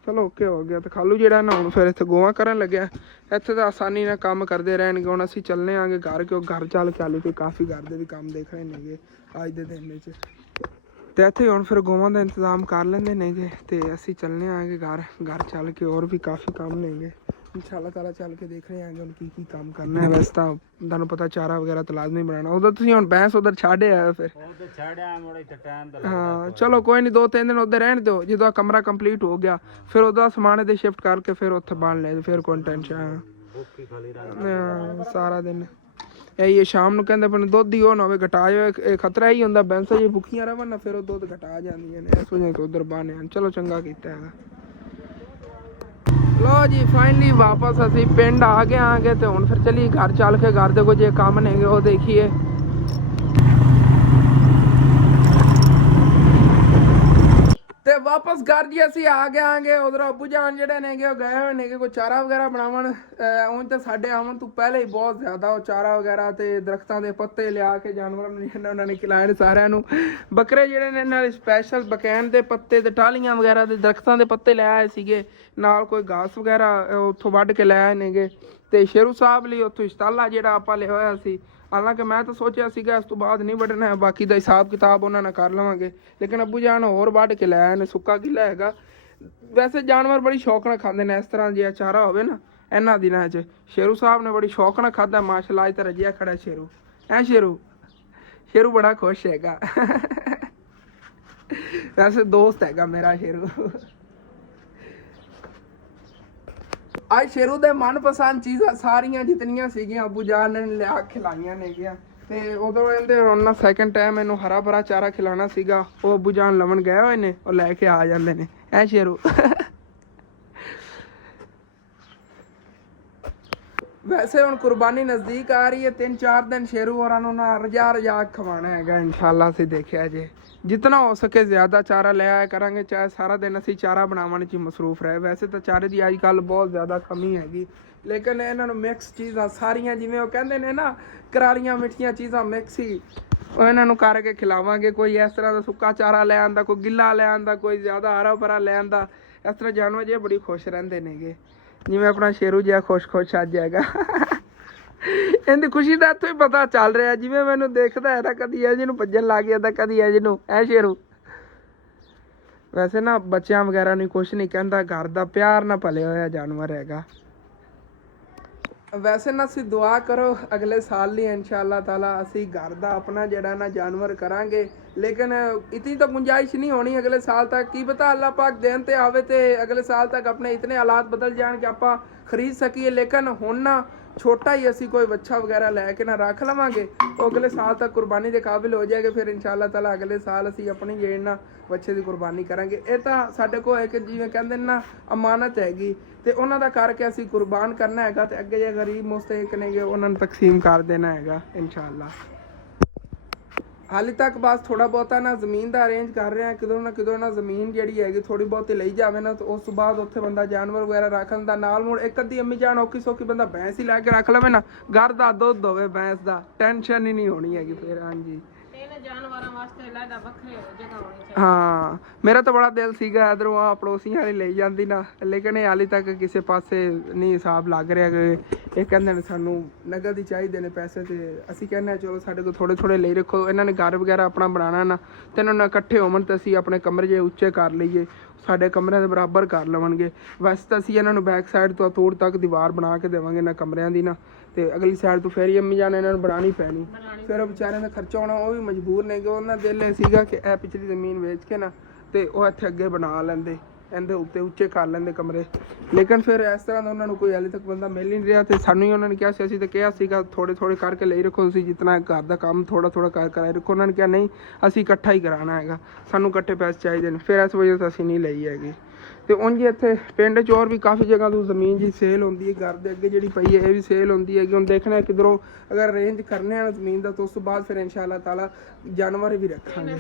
ਚਲੋ ਓਕੇ ਹੋ ਗਿਆ। ਤੇ ਖਾਲੂ ਜਿਹੜਾ ਨਾ ਹੁਣ ਫਿਰ ਇੱਥੇ ਗੋਵਾ ਕਰਨ ਲੱਗਿਆ। ਇੱਥੇ ਤਾਂ ਆਸਾਨੀ ਨਾਲ ਕੰਮ ਕਰਦੇ ਰਹਿਣਗੇ। ਹੁਣ ਅਸੀਂ ਚੱਲਨੇ ਆਂਗੇ ਘਰ, ਕਿਉਂ ਘਰ ਚੱਲ ਕੇ ਹਾਲੇ ਕੋਈ ਕਾਫੀ ਘਰ ਦੇ ਵੀ ਕੰਮ ਦੇਖ ਰਹੇ ਨੇਗੇ ਅੱਜ ਦੇ ਦਿਨ ਵਿੱਚ। ਤੇ ਇੱਥੇ ਹੁਣ ਫਿਰ ਗੋਵਾਂ ਦਾ ਇੰਤਜ਼ਾਮ ਕਰ ਲੈਂਦੇ ਨੇਗੇ। ਤੇ ਅਸੀਂ ਚੱਲਨੇ ਆਂਗੇ ਘਰ ਚੱਲ ਕੇ ਹੋਰ ਵੀ ਕਾਫੀ ਕੰਮ ਨੇਗੇ। ਇਨਸ਼ਾਅੱਲਾ ਤਾਲਾ ਚੱਲ ਕੇ ਦੇਖ ਰਹੇ ਆਂਗੇ ਹੁਣ ਕੀ ਕੰਮ ਕਰਨਾ ਹੈ। ਵੈਸੇ ਤਾਂ ਤੁਹਾਨੂੰ ਪਤਾ ਚਾਰਾ ਵਗੈਰਾ ਤਾਂ ਲਾਜ਼ਮੀ ਬਣਾਉਣਾ। ਉਧਰ ਤੁਸੀਂ ਹੁਣ ਭੈਂਸ ਉਧਰ ਛੱਡ ਆਇਓ ਫਿਰ। ਹਾਂ ਚਲੋ ਕੋਈ ਨਹੀਂ, 2-3 ਦਿਨ ਉੱਧਰ ਰਹਿਣ ਦਿਓ। ਜਦੋਂ ਕਮਰਾ ਕੰਪਲੀਟ ਹੋ ਗਿਆ ਫਿਰ ਉਹਦਾ ਸਮਾਨ ਇਹਦੇ ਸ਼ਿਫਟ ਕਰਕੇ ਫਿਰ ਉੱਥੇ ਬੰਨ ਲੈ, ਫਿਰ ਕੋਈ ਟੈਨਸ਼ਨ ਸਾਰਾ ਦਿਨ ਇਹੀ ਸ਼ਾਮ ਨੂੰ ਕਹਿੰਦੇ ਪਰ ਦੁੱਧ ਹੀ ਉਹ ਨਾ ਹੋਵੇ ਘਟਾ ਜਾਵੇ। ਖਤਰਾ ਹੀ ਹੁੰਦਾ ਬੈਂਸਾਂ ਜੇ ਭੁੱਖੀਆਂ ਰਹਿਣ ਨਾ ਫਿਰ ਉਹ ਦੁੱਧ ਘਟਾ ਜਾਂਦੀਆਂ ਨੇ, ਇਸ ਵਜ੍ਹਾ ਤੋਂ ਉੱਧਰ ਬੰਨ। ਚਲੋ ਚੰਗਾ ਕੀਤਾ ਹੈਗਾ। ਲੋ ਜੀ ਫਾਈਨਲੀ ਵਾਪਸ ਅਸੀਂ ਪਿੰਡ ਆ ਗਏ ਆਂਗੇ। ਤੇ ਹੁਣ ਫਿਰ ਚਲੀਏ ਘਰ ਚੱਲ ਕੇ ਘਰ ਦੇ ਕੁਝ ਕੰਮ ਨੇਗੇ ਉਹ ਦੇਖੀਏ। ਤੇ ਵਾਪਸ ਘਰ ਜੀ ਅਸੀਂ ਆ ਗਏ ਆਂਗੇ। ਉਧਰ ਅੱਬੂ ਜਾਨ ਜਿਹੜੇ ਨੇਗੇ ਉਹ ਗਏ ਹੋਏ ਨੇਗੇ ਕੋਈ ਚਾਰਾ ਵਗੈਰਾ ਬਣਾਉਣ। ਉਂਝ ਤਾਂ ਸਾਡੇ ਆਉਣ ਤੋਂ ਪਹਿਲੇ ਹੀ ਬਹੁਤ ਜ਼ਿਆਦਾ ਉਹ ਚਾਰਾ ਵਗੈਰਾ ਤੇ ਦਰਖਤਾਂ ਦੇ ਪੱਤੇ ਲਿਆ ਕੇ ਜਾਨਵਰਾਂ ਨੂੰ ਉਹਨਾਂ ਨੇ ਖਿਲਾਏ ਨੇ ਸਾਰਿਆਂ ਨੂੰ। ਬੱਕਰੇ ਜਿਹੜੇ ਨੇ ਇਹਨਾਂ ਦੇ ਸਪੈਸ਼ਲ ਬਕੈਨ ਦੇ ਪੱਤੇ ਤੇ ਟਾਹਲੀਆਂ ਵਗੈਰਾ ਦੇ ਦਰਖਤਾਂ ਦੇ ਪੱਤੇ ਲੈ ਆਏ ਸੀਗੇ, ਨਾਲ ਕੋਈ ਘਾਸ ਵਗੈਰਾ ਉੱਥੋਂ ਵੱਢ ਕੇ ਲੈ ਆਏ ਨੇਗੇ। ਤੇ ਸ਼ੇਰੂ ਸਾਹਿਬ ਲਈ ਉੱਥੋਂ ਇਸ਼ਤਾਲਾ ਜਿਹੜਾ ਆਪਾਂ ਲਿਆ ਹੋਇਆ ਸੀ, ਹਾਲਾਂਕਿ ਮੈਂ ਤਾਂ ਸੋਚਿਆ ਸੀਗਾ ਇਸ ਤੋਂ ਬਾਅਦ ਨਹੀਂ ਵੱਢਣਾ ਹੈ, ਬਾਕੀ ਦਾ ਹਿਸਾਬ ਕਿਤਾਬ ਉਹਨਾਂ ਨਾਲ ਕਰ ਲਵਾਂਗੇ। ਲੇਕਿਨ ਅੱਬੂ ਜਾਨ ਹੋਰ ਵੱਢ ਕੇ ਲੈ ਆਏ ਨੇ, ਸੁੱਕਾ ਗਿੱਲਾ ਹੈਗਾ। ਵੈਸੇ ਜਾਨਵਰ ਬੜੀ ਸ਼ੌਕ ਨਾਲ ਖਾਂਦੇ ਨੇ ਇਸ ਤਰ੍ਹਾਂ ਜੇ ਚਾਰਾ ਹੋਵੇ ਨਾ ਇਹਨਾਂ ਦਿਨਾਂ 'ਚ। ਸ਼ੇਰੂ ਸਾਹਿਬ ਨੇ ਬੜੀ ਸ਼ੌਕ ਨਾਲ ਖਾਧਾ ਮਾਸ਼ਾਅੱਲਾ। ਅੱਜ ਤਾਂ ਰੱਜਿਆ ਖੜਾ ਸ਼ੇਰੂ। ਸ਼ੇਰੂ ਬੜਾ ਖੁਸ਼ ਹੈਗਾ। ਵੈਸੇ ਦੋਸਤ ਹੈਗਾ ਮੇਰਾ ਸ਼ੇਰੂ। ਅੱਜ ਸ਼ੇਰੂ ਦੇ ਮਨਪਸੰਦ ਚੀਜ਼ਾਂ ਸਾਰੀਆਂ ਜਿਤਨੀਆਂ ਸੀਗੀਆਂ ਅੱਬੂ ਜਾਨ ਨੇ ਲਿਆ ਖਿਲਾਈਆਂ ਨੇਗੀਆਂ। ਤੇ ਉਦੋਂ ਇਹਦੇ ਹੁਣ ਨਾ ਸੈਕਿੰਡ ਟਾਈਮ ਇਹਨੂੰ ਹਰਾ ਭਰਾ ਚਾਰਾ ਖਿਲਾਉਣਾ ਸੀਗਾ, ਉਹ ਅੱਬੂ ਜਾਨ ਲਵਣ ਗਏ ਹੋਏ ਨੇ, ਉਹ ਲੈ ਕੇ ਆ ਜਾਂਦੇ ਨੇ। ਸ਼ੇਰੂ ਵੈਸੇ ਹੁਣ ਕੁਰਬਾਨੀ ਨਜ਼ਦੀਕ ਆ ਰਹੀ ਹੈ 3-4 ਦਿਨ ਸ਼ੇਰੂ ਹੋਰਾਂ ਨੂੰ ਨਾ ਰਜਾ ਖਵਾਉਣਾ ਹੈਗਾ ਇਨਸ਼ਾਅੱਲਾ। ਅਸੀਂ ਦੇਖਿਆ ਜੇ ਜਿੰਨਾ ਹੋ ਸਕੇ ਜ਼ਿਆਦਾ ਚਾਰਾ ਲੈ ਆਇਆ ਕਰਾਂਗੇ, ਚਾਹੇ ਸਾਰਾ ਦਿਨ ਅਸੀਂ ਚਾਰਾ ਬਣਾਉਣ 'ਚ ਹੀ ਮਸਰੂਫ ਰਹੇ। ਵੈਸੇ ਤਾਂ ਚਾਰੇ ਦੀ ਅੱਜ ਕੱਲ੍ਹ ਬਹੁਤ ਜ਼ਿਆਦਾ ਕਮੀ ਹੈਗੀ, ਲੇਕਿਨ ਇਹਨਾਂ ਨੂੰ ਮਿਕਸ ਚੀਜ਼ਾਂ ਸਾਰੀਆਂ, ਜਿਵੇਂ ਉਹ ਕਹਿੰਦੇ ਨੇ ਨਾ ਕਰਾਰੀਆਂ ਮਿੱਠੀਆਂ ਚੀਜ਼ਾਂ ਮਿਕਸ ਹੀ, ਉਹ ਇਹਨਾਂ ਨੂੰ ਕਰਕੇ ਖਿਲਾਵਾਂਗੇ। ਕੋਈ ਇਸ ਤਰ੍ਹਾਂ ਦਾ ਸੁੱਕਾ ਚਾਰਾ ਲੈ ਆਂਦਾ, ਕੋਈ ਗਿੱਲਾ ਲੈ ਆਂਦਾ, ਕੋਈ ਜ਼ਿਆਦਾ ਹਰਾ ਭਰਾ ਲੈ ਆਂਦਾ। ਇਸ ਤਰ੍ਹਾਂ ਜਾਨਵਰ ਜੇ ਬੜੀ ਖੁਸ਼ ਰਹਿੰਦੇ ਨੇਗੇ, ਜਿਵੇਂ ਆਪਣਾ ਸ਼ੇਰੂ ਜਿਹਾ ਖੁਸ਼ ਅੱਜ ਹੈਗਾ। ਇਹਦੀ ਖੁਸ਼ੀ ਦਾ ਇੱਥੋਂ ਹੀ ਪਤਾ ਚੱਲ ਰਿਹਾ, ਜਿਵੇਂ ਮੈਨੂੰ ਦੇਖਦਾ ਹੈ ਨਾ ਕਦੀ ਇਹ ਜਿਹਨੂੰ ਭੱਜਣ ਲੱਗ ਜਾਂਦਾ, ਕਦੀ ਇਹ ਜਿਹਨੂੰ ਐ ਸ਼ੇਰੂ। ਵੈਸੇ ਨਾ ਬੱਚਿਆਂ ਵਗੈਰਾ ਨੂੰ ਕੁਛ ਨਹੀਂ ਕਹਿੰਦਾ, ਘਰ ਦਾ ਪਿਆਰ ਨਾਲ ਪਲਿਆ ਹੋਇਆ ਜਾਨਵਰ ਹੈਗਾ। ਵੈਸੇ ਨਾ ਅਸੀਂ ਦੁਆ ਕਰੋ ਅਗਲੇ ਸਾਲ ਲਈ ਇਨਸ਼ਾਅੱਲਾ ਤਾਲਾ ਅਸੀਂ ਘਰ ਦਾ ਆਪਣਾ ਜਿਹੜਾ ਨਾ ਜਾਨਵਰ ਕਰਾਂਗੇ, ਲੇਕਿਨ ਇਤਨੀ ਤਾਂ ਗੁੰਜਾਇਸ਼ ਨਹੀਂ ਹੋਣੀ ਅਗਲੇ ਸਾਲ ਤੱਕ। ਕੀ ਪਤਾ ਅੱਲਾਹ ਪਾਕ ਦੇਣ ਤੇ ਆਵੇ ਤੇ ਅਗਲੇ ਸਾਲ ਤੱਕ ਆਪਣੇ ਇਤਨੇ ਹਾਲਾਤ ਬਦਲ ਜਾਣ ਕਿ ਆਪਾਂ ਖਰੀਦ ਸਕੀਏ। ਲੇਕਿਨ ਹੁਣ ਨਾ ਛੋਟਾ ਹੀ ਅਸੀਂ ਕੋਈ ਬੱਚਾ ਵਗੈਰਾ ਲੈ ਕੇ ਨਾ ਰੱਖ ਲਵਾਂਗੇ, ਉਹ ਅਗਲੇ ਸਾਲ ਤੱਕ ਕੁਰਬਾਨੀ ਦੇ ਕਾਬਿਲ ਹੋ ਜਾਏਗਾ। ਫਿਰ ਇਨਸ਼ਾਅੱਲਾ ਤਾਲਾ ਅਗਲੇ ਸਾਲ ਅਸੀਂ ਆਪਣੀ ਜਿਹੜੀ ਨਾ ਬੱਚੇ ਦੀ ਕੁਰਬਾਨੀ ਕਰਾਂਗੇ। ਇਹ ਤਾਂ ਸਾਡੇ ਕੋਲ ਇੱਕ ਜਿਵੇਂ ਕਹਿੰਦੇ ਨੇ ਨਾ ਅਮਾਨਤ ਹੈਗੀ, ਤੇ ਉਹਨਾਂ ਦਾ ਕਰਕੇ ਅਸੀਂ ਕੁਰਬਾਨ ਕਰਨਾ ਹੈਗਾ, ਤੇ ਅੱਗੇ ਜੇ ਗਰੀਬ ਮੁਸਤਹਿਕ ਨੇਗੇ ਉਹਨਾਂ ਨੂੰ ਤਕਸੀਮ ਕਰ ਦੇਣਾ ਹੈਗਾ ਇਨਸ਼ਾਅੱਲਾ। ਹਾਲੇ ਤੱਕ ਬਸ ਥੋੜਾ ਬਹੁਤਾ ਨਾ ਜ਼ਮੀਨ ਦਾ ਅਰੇਂਜ ਕਰ ਰਹੇ ਹਾਂ, ਕਿਦੋਂ ਨਾ ਜ਼ਮੀਨ ਜਿਹੜੀ ਹੈਗੀ ਥੋੜੀ ਬਹੁਤੀ ਲਈ ਜਾਵੇ ਨਾ, ਤੇ ਉਸ ਤੋਂ ਬਾਅਦ ਉੱਥੇ ਬੰਦਾ ਜਾਨਵਰ ਵਗੈਰਾ ਰੱਖਣ ਦਾ ਨਾਲ ਮੁੜ ਇੱਕ ਅੱਧੀ ਅੰਮੀ ਜਾਨ ਔਖੀ ਸੌਖੀ ਬੰਦਾ ਭੈਂਸ ਹੀ ਲੈ ਕੇ ਰੱਖ ਲਵੇ ਨਾ, ਘਰ ਦਾ ਦੁੱਧ ਹੋਵੇ ਭੈਂਸ ਦਾ, ਟੈਨਸ਼ਨ ਹੀ ਨਹੀਂ ਹੋਣੀ ਹੈਗੀ ਫਿਰ। ਹਾਂਜੀ ਜਾਨਵਰਾਂ ਵਾਸਤੇ ਲੈਦਾ ਵੱਖਰੇ ਜਗ੍ਹਾ ਹੋਣੀ ਚਾਹੀਦੀ। ਹਾਂ ਮੇਰਾ ਤਾਂ ਬੜਾ ਦਿਲ ਸੀਗਾ ਇਧਰੋਂ ਆ ਪੜੋਸੀਆਂ ਵਾਲੀ ਲਈ ਜਾਂਦੀ ਨਾ, ਲੇਕਿਨ ਇਹ ਹਾਲੇ ਤੱਕ ਕਿਸੇ ਪਾਸੇ ਨਹੀਂ ਹਿਸਾਬ ਲੱਗ ਰਿਹਾ ਕਿ ਇਹ ਕਹਿੰਦੇ ਨੇ ਸਾਨੂੰ ਨਗਦ ਹੀ ਚਾਹੀਦੇ ਨੇ ਪੈਸੇ, ਤੇ ਅਸੀਂ ਕਹਿੰਦੇ ਚਲੋ ਸਾਡੇ ਕੋਲ ਥੋੜੇ ਥੋੜੇ ਲਈ ਰੱਖੋ। ਇਹਨਾਂ ਨੇ ਘਰ ਵਗੈਰਾ ਆਪਣਾ ਬਣਾਉਣਾ ਨਾ, ਤੇ ਇਹਨਾਂ ਨਾਲ ਇਕੱਠੇ ਹੋਵਣ ਤਾਂ ਅਸੀਂ ਆਪਣੇ ਕਮਰੇ ਜੇ ਉੱਚੇ ਕਰ ਲਈਏ, ਸਾਡੇ ਕਮਰਿਆਂ ਦੇ ਬਰਾਬਰ ਕਰ ਲਵਣਗੇ। ਵੈਸੇ ਤਾਂ ਅਸੀਂ ਇਹਨਾਂ ਨੂੰ ਬੈਕ ਸਾਈਡ ਤੋਂ ਤੋੜ ਤੱਕ ਦੀਵਾਰ ਬਣਾ ਕੇ ਦੇਵਾਂਗੇ ਇਹਨਾਂ ਕਮਰਿਆਂ ਦੀ ਨਾ, ਤੇ ਅਗਲੀ ਸਾਈਡ ਤੋਂ ਫੇਰ ਹੀ ਅੰਮੀ ਜਾਨ ਇਹਨਾਂ ਨੂੰ ਬਣਾਉਣੀ ਪੈਣੀ। ਫਿਰ ਉਹ ਵਿਚਾਰਿਆਂ ਦਾ ਖਰਚਾ ਹੋਣਾ, ਉਹ ਵੀ ਮਜਬੂਰ ਨੇ ਕਿ ਉਹਨਾਂ ਦਿਲ ਇਹ ਸੀਗਾ ਕਿ ਇਹ ਪਿਛਲੀ ਜ਼ਮੀਨ ਵੇਚ ਕੇ ਨਾ ਤੇ ਉਹ ਇੱਥੇ ਅੱਗੇ ਬਣਾ ਲੈਂਦੇ, ਇਹਦੇ ਉੱਤੇ ਉੱਚੇ ਕਰ ਲੈਂਦੇ ਕਮਰੇ। ਲੇਕਿਨ ਫਿਰ ਇਸ ਤਰ੍ਹਾਂ ਦਾ ਉਹਨਾਂ ਨੂੰ ਕੋਈ ਹਾਲੇ ਤੱਕ ਬੰਦਾ ਮਿਲ ਨਹੀਂ ਰਿਹਾ, ਤੇ ਸਾਨੂੰ ਹੀ ਉਹਨਾਂ ਨੇ ਕਿਹਾ ਸੀ, ਅਸੀਂ ਤਾਂ ਕਿਹਾ ਸੀਗਾ ਥੋੜੇ ਕਰਕੇ ਲਈ ਰੱਖੋ ਤੁਸੀਂ, ਜਿਤਨਾ ਘਰ ਦਾ ਕੰਮ ਥੋੜਾ ਕਰਾਏ ਰੱਖੋ। ਉਹਨਾਂ ਨੇ ਕਿਹਾ ਨਹੀਂ ਅਸੀਂ ਇਕੱਠਾ ਹੀ ਕਰਾਉਣਾ ਹੈਗਾ, ਸਾਨੂੰ ਇਕੱਠੇ ਪੈਸੇ ਚਾਹੀਦੇ ਨੇ। ਫਿਰ ਇਸ ਵਜ੍ਹਾ ਤੋਂ ਅਸੀਂ ਨਹੀਂ ਲਈ ਹੈਗੀ। ਤੇ ਉਂਝ ਇੱਥੇ ਪਿੰਡ 'ਚ ਹੋਰ ਵੀ ਕਾਫੀ ਜਗ੍ਹਾ ਤੋਂ ਜ਼ਮੀਨ ਜੀ ਸੇਲ ਹੁੰਦੀ ਹੈ, ਘਰ ਦੇ ਅੱਗੇ ਜਿਹੜੀ ਪਈ ਹੈ ਇਹ ਵੀ ਸੇਲ ਹੁੰਦੀ ਹੈਗੀ। ਹੁਣ ਦੇਖਣਾ ਕਿਧਰੋਂ ਅਗਰ ਅਰੇਂਜ ਕਰਨੇ ਆ ਜ਼ਮੀਨ ਦਾ, ਤਾਂ ਉਸ ਤੋਂ ਬਾਅਦ ਫਿਰ ਇਨਸ਼ਾਅੱਲਾ ਤਾਲਾ ਜਾਨਵਰ ਵੀ ਰੱਖਾਂਗੇ।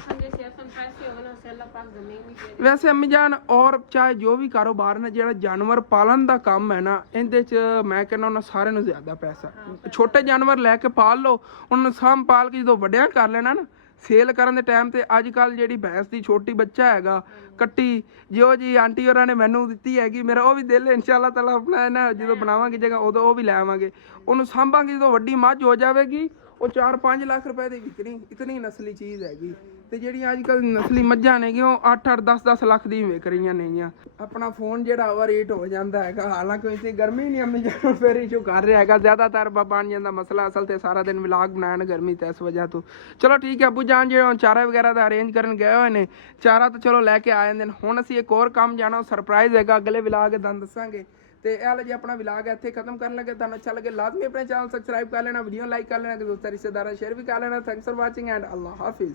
ਵੈਸੇ ਅੰਮੀ ਜਾਨ ਔਰ ਚਾਹੇ ਜੋ ਵੀ ਕਾਰੋਬਾਰ ਨੇ, ਜਿਹੜਾ ਜਾਨਵਰ ਪਾਲਣ ਦਾ ਕੰਮ ਹੈ ਨਾ, ਇਹਦੇ 'ਚ ਮੈਂ ਕਹਿੰਦਾ ਉਹਨਾਂ ਸਾਰਿਆਂ ਨੂੰ ਜ਼ਿਆਦਾ ਪੈਸਾ। ਛੋਟੇ ਜਾਨਵਰ ਲੈ ਕੇ ਪਾਲ ਲਓ, ਉਹਨਾਂ ਨੂੰ ਸਾਂਭ ਪਾਲ ਕੇ ਜਦੋਂ ਵੱਡਿਆਂ ਕਰ ਲੈਣਾ ਨਾ, ਸੇਲ ਕਰਨ ਦੇ ਟਾਈਮ ਤੇ ਅੱਜ ਕੱਲ੍ਹ ਜਿਹੜੀ ਭੈਂਸ ਦੀ ਛੋਟੀ ਬੱਚਾ ਹੈਗਾ ਕੱਟੀ, ਜਿਉਂ ਜੀ ਆਂਟੀ ਹੋਰਾਂ ਨੇ ਮੈਨੂੰ ਦਿੱਤੀ ਹੈਗੀ, ਮੇਰਾ ਉਹ ਵੀ ਦਿਲ ਇਨਸ਼ਾਅੱਲਾ ਤਾਲਾ ਆਪਣਾ ਨਾ ਜਦੋਂ ਬਣਾਵਾਂਗੇ ਜਗ੍ਹਾ ਉਦੋਂ ਉਹ ਵੀ ਲੈ ਆਵਾਂਗੇ। ਉਹਨੂੰ ਸਾਂਭਾਂਗੇ, ਜਦੋਂ ਵੱਡੀ ਮੱਝ ਹੋ ਜਾਵੇਗੀ ਉਹ 4-5 ਲੱਖ ਰੁਪਏ ਦੀ ਵਿਕਣੀ, ਇਤਨੀ ਨਸਲੀ ਚੀਜ਼ ਹੈਗੀ। ਤੇ ਜਿਹੜੀਆਂ ਅੱਜ ਕੱਲ੍ਹ ਨਸਲੀ ਮੱਝਾਂ ਨੇਗੀਆਂ ਉਹ 8-8 10-10 ਲੱਖ ਦੀ ਵਿਕ ਰਹੀਆਂ ਨੇਗੀਆਂ। ਆਪਣਾ ਫੋਨ ਜਿਹੜਾ ਓਵਰ ਹੀਟ ਹੋ ਜਾਂਦਾ ਹੈਗਾ, ਹਾਲਾਂਕਿ ਇਤਨੀ ਗਰਮੀ ਨਹੀਂ ਅੰਮੀ ਜਾਨ ਫਿਰ ਇਸ਼ੂ ਕਰ ਰਿਹਾ ਹੈਗਾ ਜ਼ਿਆਦਾਤਰ ਬਣ ਜਾਂਦਾ ਮਸਲਾ। ਅਸਲ ਤੇ ਸਾਰਾ ਦਿਨ ਵਲੌਗ ਬਣਾਉਣ ਗਰਮੀ ਤੇ ਇਸ ਵਜ੍ਹਾ ਤੋਂ। ਚਲੋ ਠੀਕ ਹੈ, ਅੱਬੂ ਜਾਨ ਜਿਹੜੇ ਚਾਰਾ ਵਗੈਰਾ ਦਾ ਅਰੇਂਜ ਕਰਨ ਗਏ ਹੋਏ ਨੇ, ਚਾਰਾ ਤਾਂ ਚਲੋ ਲੈ ਕੇ ਆ ਜਾਂਦੇ ਨੇ। ਹੁਣ ਅਸੀਂ ਇੱਕ ਹੋਰ ਕੰਮ ਜਾਣਾ, ਉਹ ਸਰਪ੍ਰਾਈਜ਼ ਹੈਗਾ, ਅਗਲੇ ਵਲੌਗ ਦੇ ਤੁਹਾਨੂੰ ਦੱਸਾਂਗੇ। ਤੇ ਇਹ ਜੀ ਆਪਣਾ ਵਲੌਗ ਇੱਥੇ ਖਤਮ ਕਰਨ ਲੱਗੇ। ਤੁਹਾਨੂੰ ਅੱਛਾ ਲੱਗੇ ਲਾਜ਼ਮੀ ਆਪਣੇ ਚੈਨਲ ਸਬਸਕ੍ਰਾਈਬ ਕਰ ਲੈਣਾ, ਵੀਡੀਓ ਲਾਈਕ ਕਰ ਲੈਣਾ, ਦੋਸਤਾਂ ਰਿਸ਼ਤੇਦਾਰਾਂ ਸ਼ੇਅਰ ਵੀ ਕਰ ਲੈਣਾ। ਥੈਂਕਸ ਫॉर वाचिंग एंड अल्लाह हाफिज़।